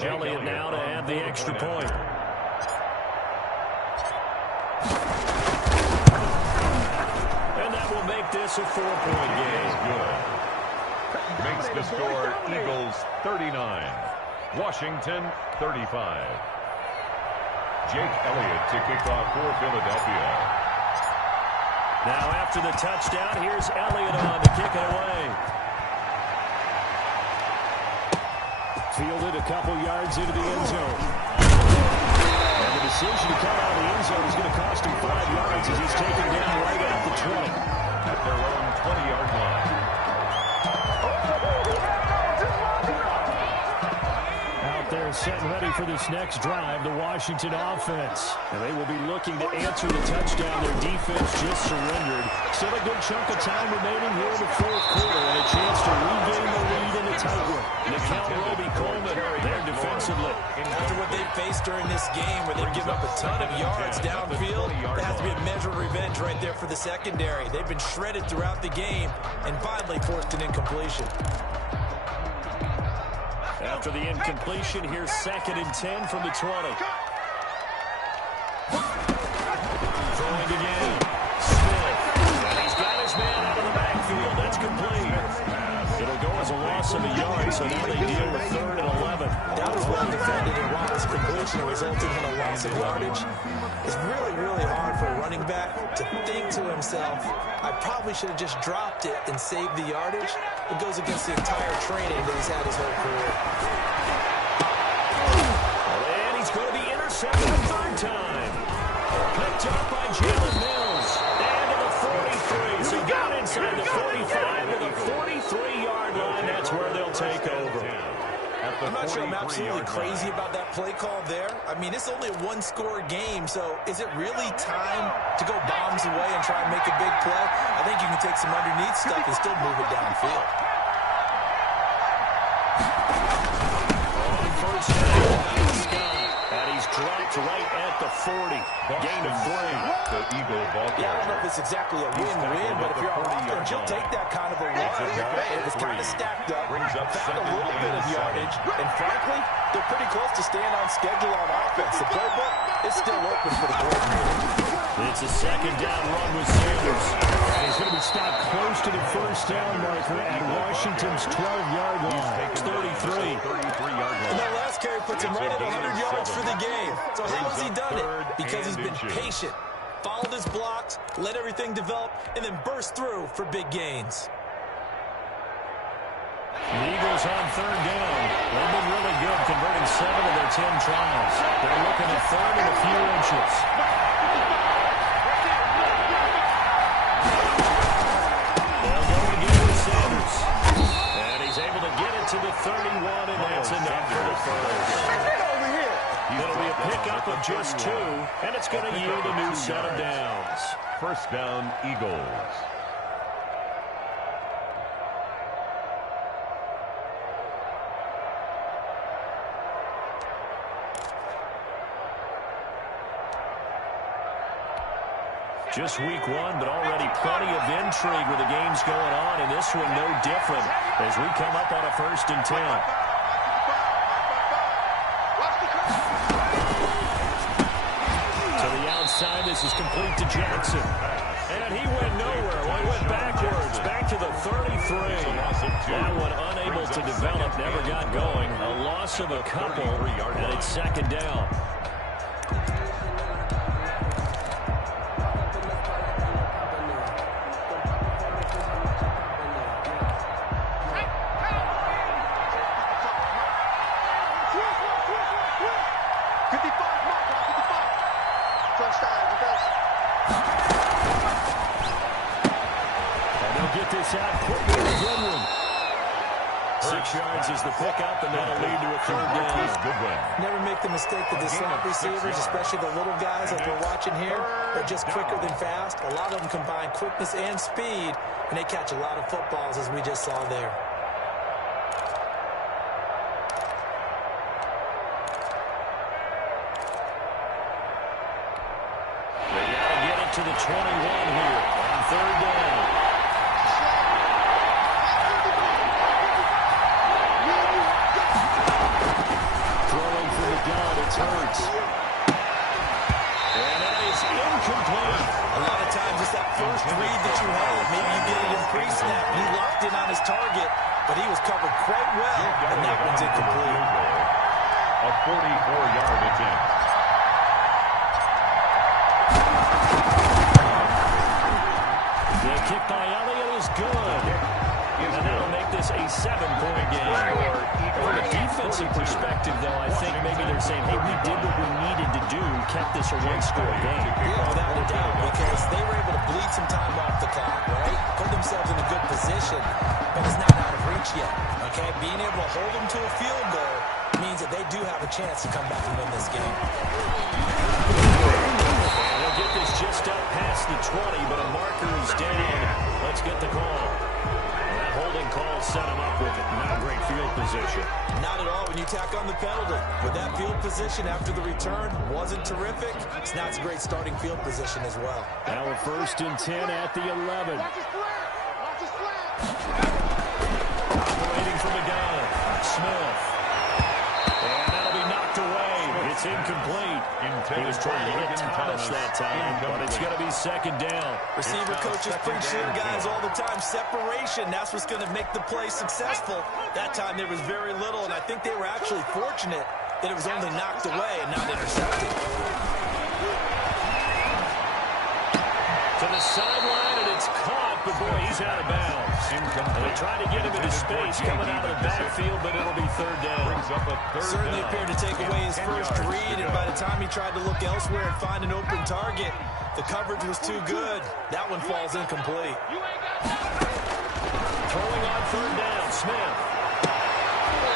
Elliott now to add the extra point. And that will make this a 4-point game. Makes the score Eagles 39, Washington 35. Jake Elliott to kick off for Philadelphia. Now after the touchdown, here's Elliott on to kick it away. Fielded a couple yards into the end zone. And the decision to come out of the end zone is going to cost him 5 yards as he's taken down right at the 20. At their own 20-yard line. Out there set and ready for this next drive, the Washington offense. And they will be looking to answer the touchdown their defense just surrendered. Still a good chunk of time remaining here in the fourth quarter and a chance to regain the lead in the tight one. Roby Coleman there defensively. After what they faced during this game where they give up a ton of yards downfield, that has to be a measure of revenge right there for the secondary. They've been shredded throughout the game and finally forced an incompletion. After the incompletion, here's 2nd and 10 from the 20. Throwing again. Smith. And he's got his man out of the backfield. That's complete. It'll go as a loss of a yard, so now they deal with 3rd and 11. That was well defended, and while this completion resulted in a loss of yardage, it's really, really hard for a running back to think to himself, I probably should have just dropped it and saved the yardage. It goes against the entire training that he's had his whole career. And he's going to be intercepted a 3rd time. Picked up by Jalen Mills. And to the 43. So down inside the 45 to the 43-yard line. That's where they'll take over. I'm not sure I'm absolutely crazy about that play call there. I mean, it's only a one-score game, so is it really time to go bombs away and try and make a big play? I think you can take some underneath stuff and still move it downfield. On first down, Scott. And he's dropped right at the 40. Gain of 3. The Eagle ball. Yeah, I don't know if it's exactly a win-win, but if you're on offense, you'll take that kind of a run. It was kind of stacked up, found a little bit of yardage, and frankly, they're pretty close to staying on schedule on offense. The playbook is still open for the coordinator. It's a second down run with Sanders. And he's going to be stopped close to the first down marker at Washington's 12-yard line. It's 33. 33-yard line. And that last carry puts him right at 100 yards for the game. So how has he done it? Because he's been patient, followed his blocks, let everything develop, and then burst through for big gains. The Eagles on third down. They've been really good, converting 7 of their 10 tries. They're looking at third and a few inches. They'll go again with Sanders. And he's able to get it to the 31, and that's enough for the first. It'll be a pickup of just 2, and it's going to yield a new set of downs. First down, Eagles. Just week 1, but already plenty of intrigue with the games going on, and this one no different as we come up on a 1st and 10. To the outside, this is complete to Jackson. And he went nowhere. Well, he went backwards, back to the 33. That one unable to develop, never got going. A loss of a couple, and it's second down. Out quickly to Goodwin. 6 yards is the pickup, and that'll lead to a third down. Never make the mistake that the slot receivers, especially the little guys like we're watching here, are just quicker than fast. A lot of them combine quickness and speed, and they catch a lot of footballs, as we just saw there. They got to get it to the 21 here on third down. Hurts. And that is incomplete. A lot of times it's that first read that you have. Maybe you get it in pre-snap. He locked in on his target, but he was covered quite well, and that one's incomplete. A 44-yard attempt. The kick by Elliott is good. And that'll make this a 7-point game. From a defensive perspective, though, I think maybe they're saying, hey, we did what we needed to do, kept this a one-score game. Yeah, without a doubt, because they were able to bleed some time off the clock, right? Put themselves in a good position, but it's not out of reach yet, okay? Being able to hold them to a field goal means that they do have a chance to come back and win this game. And we'll get this just up past the 20, but a marker is down. Let's get the call. That holding call set him up with not great field position. Not at all when you tack on the penalty. With that field position after the return wasn't terrific, it's not a great starting field position as well. Now a 1st and 10 at the 11. Operating from the gun, Smith. And that'll be knocked away. It's incomplete. He was trying to hit Thomas that time, but it's going to be second down. Receiver coaches preach to their guys all the time. Separation, that's what's going to make the play successful. That time there was very little, and I think they were actually fortunate that it was only knocked away and not intercepted. To the sideline, and it's caught, but boy, he's out of bounds. And they tried to get him into space coming out of the backfield, but it'll be third down. Certainly appeared to take away his first read, and by the time he tried to look elsewhere and find an open target, the coverage was too good. That one falls incomplete. Throwing on third down, Smith.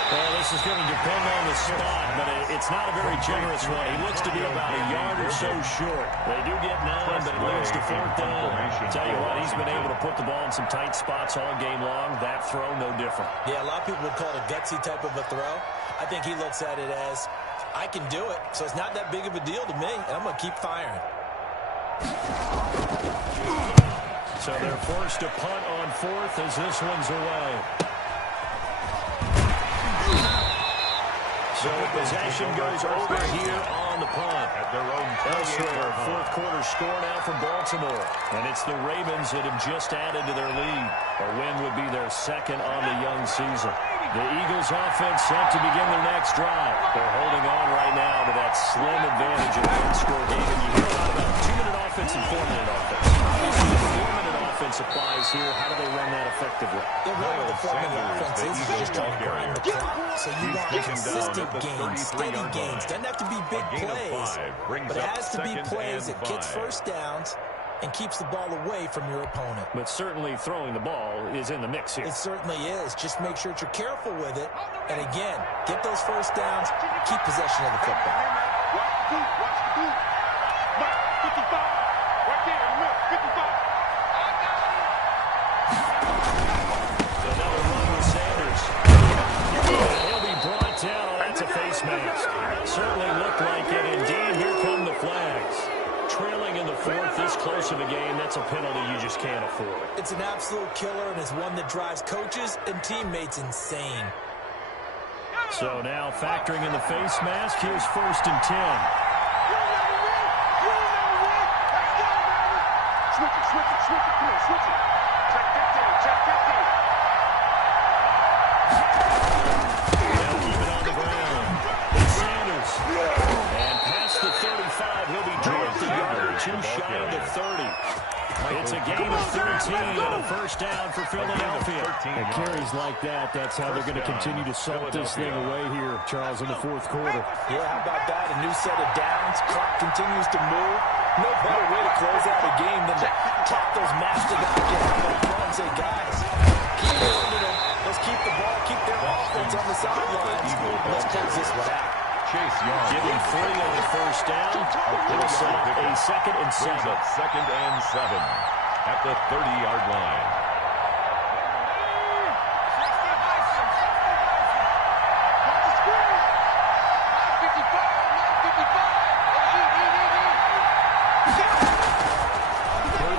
Well, this is going to depend on the spot, but it's not a very generous one. He looks to be about a yard or so short. They do get 9, but it leads to fourth down. Tell you what, he's been able to put the ball in some tight spots all game long. That throw, no different. Yeah, a lot of people would call it a gutsy type of a throw. I think he looks at it as I can do it, so it's not that big of a deal to me, and I'm going to keep firing. So they're forced to punt on fourth as this one's away. So possession goes over here on the punt. At their own Elsewhere, fourth quarter score now for Baltimore. And it's the Ravens that have just added to their lead. A win would be their second on the young season. The Eagles offense set to begin their next drive. They're holding on right now to that slim advantage in a one-score game. And you hear a lot about 2-minute offense and 4-minute offense. Obviously, the 4-minute offense applies here. How do they run that effectively? The role of the 4-minute offense is just trying to grind the clock. So you want consistent gains, steady gains. Doesn't have to be big plays, but it has to be plays that gets first downs and keeps the ball away from your opponent. But certainly throwing the ball is in the mix here. It certainly is. Just make sure that you're careful with it. And again, get those first downs, keep possession of the football. Watch the boot. Mark 55. Right there, look, 55. Another run with Sanders. He'll be brought down. Oh, that's a face mask. Certainly looked like it. Indeed, here come the flags. Trailing in the fourth, this close of a game, that's a penalty you just can't afford. It's an absolute killer, and it's one that drives coaches and teammates insane. So now factoring in the face mask, here's 1st and 10. Switch it. Come on, switch it. Check 15. They'll keep it on the ground. It's Sanders. And past the 35, he'll be dropped a yard or two shy of the 30. It's a gain of 13 and a first down for Philadelphia. And carries like that, that's how they're going to continue to salt this thing away here, Charles, in the fourth quarter. Yeah, how about that? A new set of downs. Clock continues to move. No better way to close out a game than to tap those mastodons you have up front and say, guys, keep holding them. Let's keep the ball, keep their offense on the sidelines. Let's close this one out. Chase Young. Give him 3 on the first down. It'll set up a 2nd and 7. Brings up 2nd and 7 at the 30-yard line.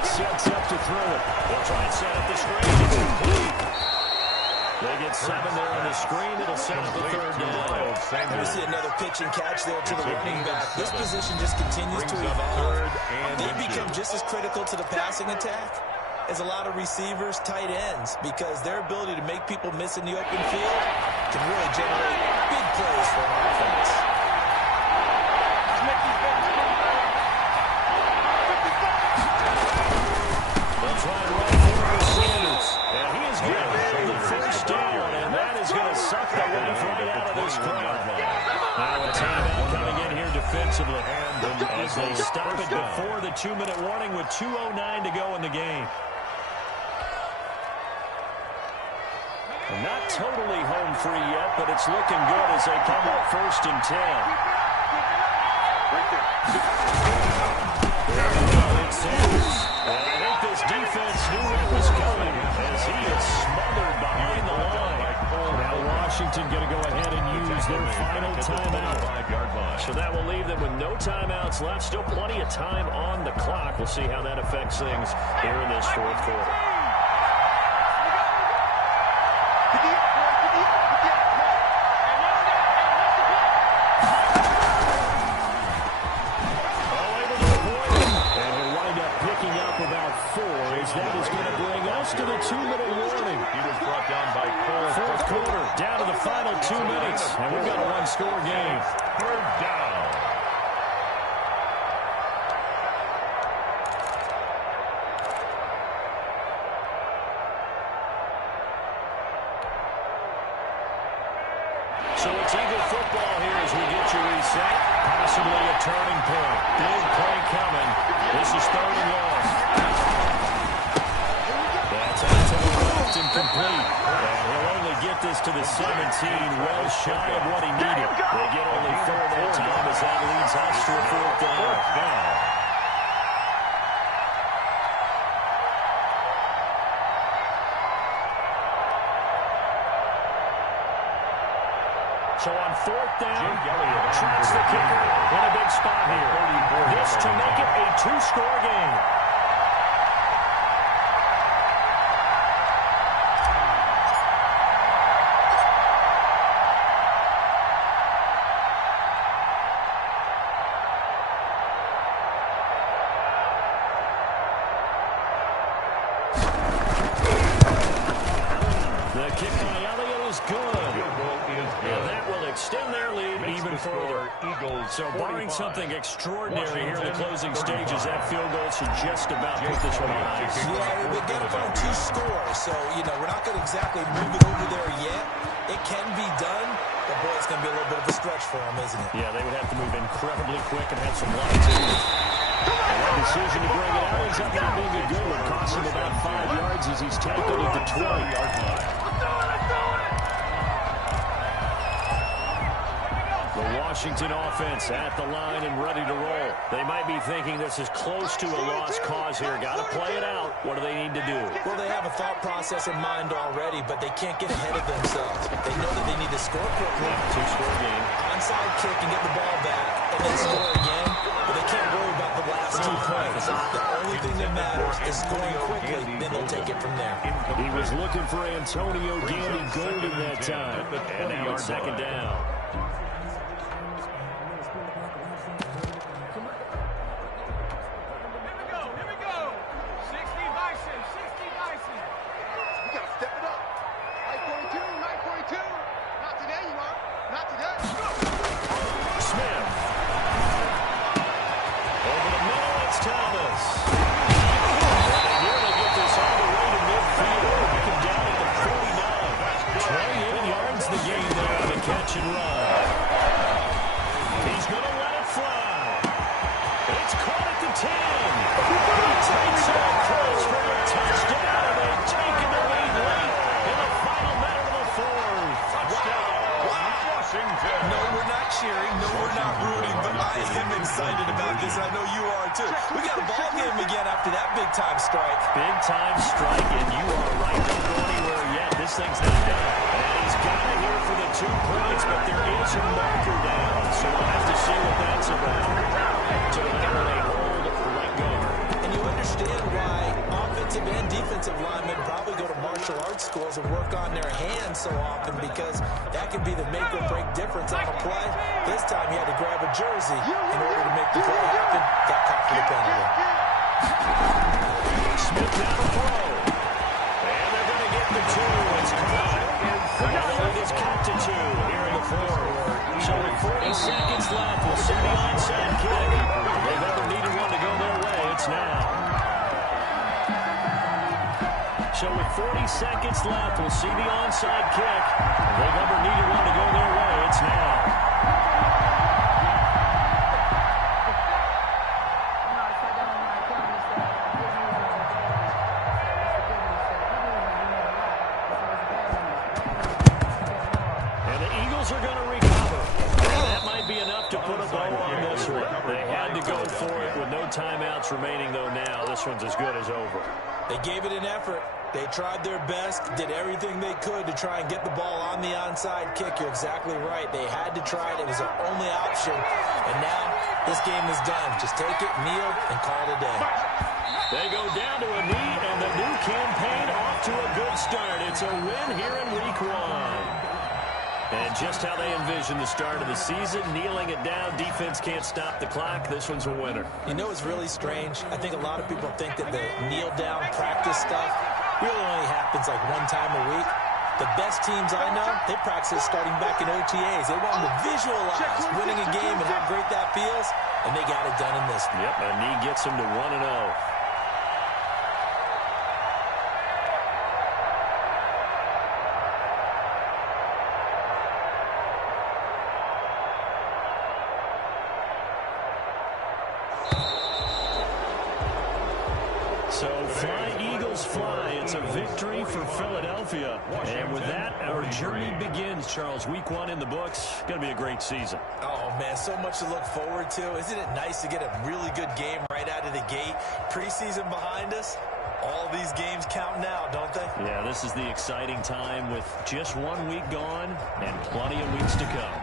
Sets up to throw it. They'll try and set up the screen. It's complete. They get 7 there on the screen. It'll set up the 3rd down. And we see another pitch and catch there to the running back. This position just continues to evolve. They become just as critical to the passing attack as a lot of receivers, tight ends, because their ability to make people miss in the open field can really generate big plays for an offense. They'll try and run forward with Sanders. And he is going to hold the first down, and that is going to suck the life right out of this crowd. Now a timeout coming in here defensively as they stop it before the 2-minute warning with 2:09 to go in the game. Not totally home free yet, but it's looking good as they come up 1st and 10. Right there. It's Sanders. And I think this defense knew it was coming as he is smothered behind the line. Now Washington going to go ahead and use their final timeout. So that will leave them with no timeouts left. Still plenty of time on the clock. We'll see how that affects things here in this fourth quarter. That is going to bring us to the 2-minute warning. He was brought down by Cole. Fourth quarter, down to the final 2 minutes, and we've got a one-score game. 3rd down. So it's Eagle football here as we get you reset. Possibly a turning point. Big play coming. This is 3rd and long. That's out to the left and complete. And he'll only get this to the 17, well shy of what he needed. They get only 4 that time as that leads us to a 4th down. So on fourth down, tracks the kicker in a big spot here. This to make it a two-score game. The kick by Elliott is good. And that will extend their lead even further. So barring something extraordinary here in the closing stages, that field goal should just about put this one on ice. Yeah, they get up on 2 scores, so, we're not going to exactly move it over there yet. It can be done, but, boy, it's going to be a little bit of a stretch for them, isn't it? Yeah, they would have to move incredibly quick and have some lines in it. And that decision to bring it out ends up not being a good one. Cost him about 5 yards as he's tackled at the 20-yard line. The Washington offense at the line and ready to roll. They might be thinking this is close to a lost cause here. Got to play it out. What do they need to do? Well, they have a thought process in mind already, but they can't get ahead of themselves. They know that they need to score quickly. Two-score game. Onside kick and get the ball back, and then score again. But they can't worry about the last 2 points. The only thing that matters is scoring quickly, then they'll take it from there. He was looking for Antonio Gandy Golden that time. And now it's second down. And run. He's going to let it fly. It's caught at the 10. He takes it across for a touchdown, and they've taken the lead late in the final minute of the fourth. Touchdown, Washington. No, we're not cheering. No, we're not rooting, but I am excited about this. I know you are, too. We got a ball game again after that big-time strike. Big-time strike, and you are right. Don't go anywhere yet. This thing's not done. And he's got it here for the 2 points, but there is a marker down, so we'll have to see what that's about. So they're a hold right guard. And you understand why offensive and defensive linemen probably go to martial arts schools and work on their hands so often, because that can be the make or break difference on a play. This time he had to grab a jersey in order to make the play happen. Got caught for the penalty. Smith down to throw. And they're going to get the 2. It's caught. It is kept to 2 here in the fourth. So with 40 seconds left, we'll see the onside kick. If they've ever needed one to go their way, it's now. So with 40 seconds left, we'll see the onside kick. If they've ever needed one to go their way, it's now. Are going to recover. That might be enough to put a bow on this one. They had to go for it with no timeouts remaining, though. Now this one's as good as over. They gave it an effort. They tried their best, did everything they could to try and get the ball on the onside kick. You're exactly right. They had to try it. It was their only option. And now this game is done. Just take it, kneel, and call it a day. They go down to a knee, and the new campaign off to a good start. It's a win here in week 1. And just how they envision the start of the season, kneeling it down, defense can't stop the clock. This one's a winner. You know, it's really strange. I think a lot of people think that the kneel-down practice stuff really only happens like 1 time a week. The best teams I know, they practice starting back in OTAs. They want to visualize winning a game and how great that feels, and they got it done in this one. Yep, a knee gets them to 1-0. So fly, Eagles, fly. It's a victory for Philadelphia. And with that, our journey begins, Charles. Week 1 in the books. Going to be a great season. Oh, man, so much to look forward to. Isn't it nice to get a really good game right out of the gate? Preseason behind us. All these games count now, don't they? Yeah, this is the exciting time with just 1 week gone and plenty of weeks to come.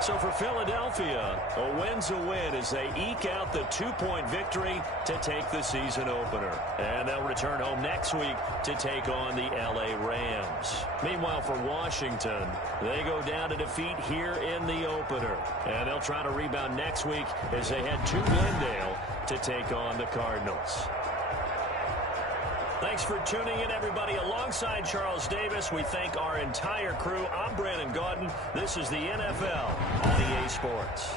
So for Philadelphia, a win's a win as they eke out the 2-point victory to take the season opener. And they'll return home next week to take on the LA Rams. Meanwhile, for Washington, they go down to defeat here in the opener. And they'll try to rebound next week as they head to Glendale to take on the Cardinals. Thanks for tuning in, everybody. Alongside Charles Davis, we thank our entire crew. I'm Brandon Gaudin. This is the NFL on EA Sports.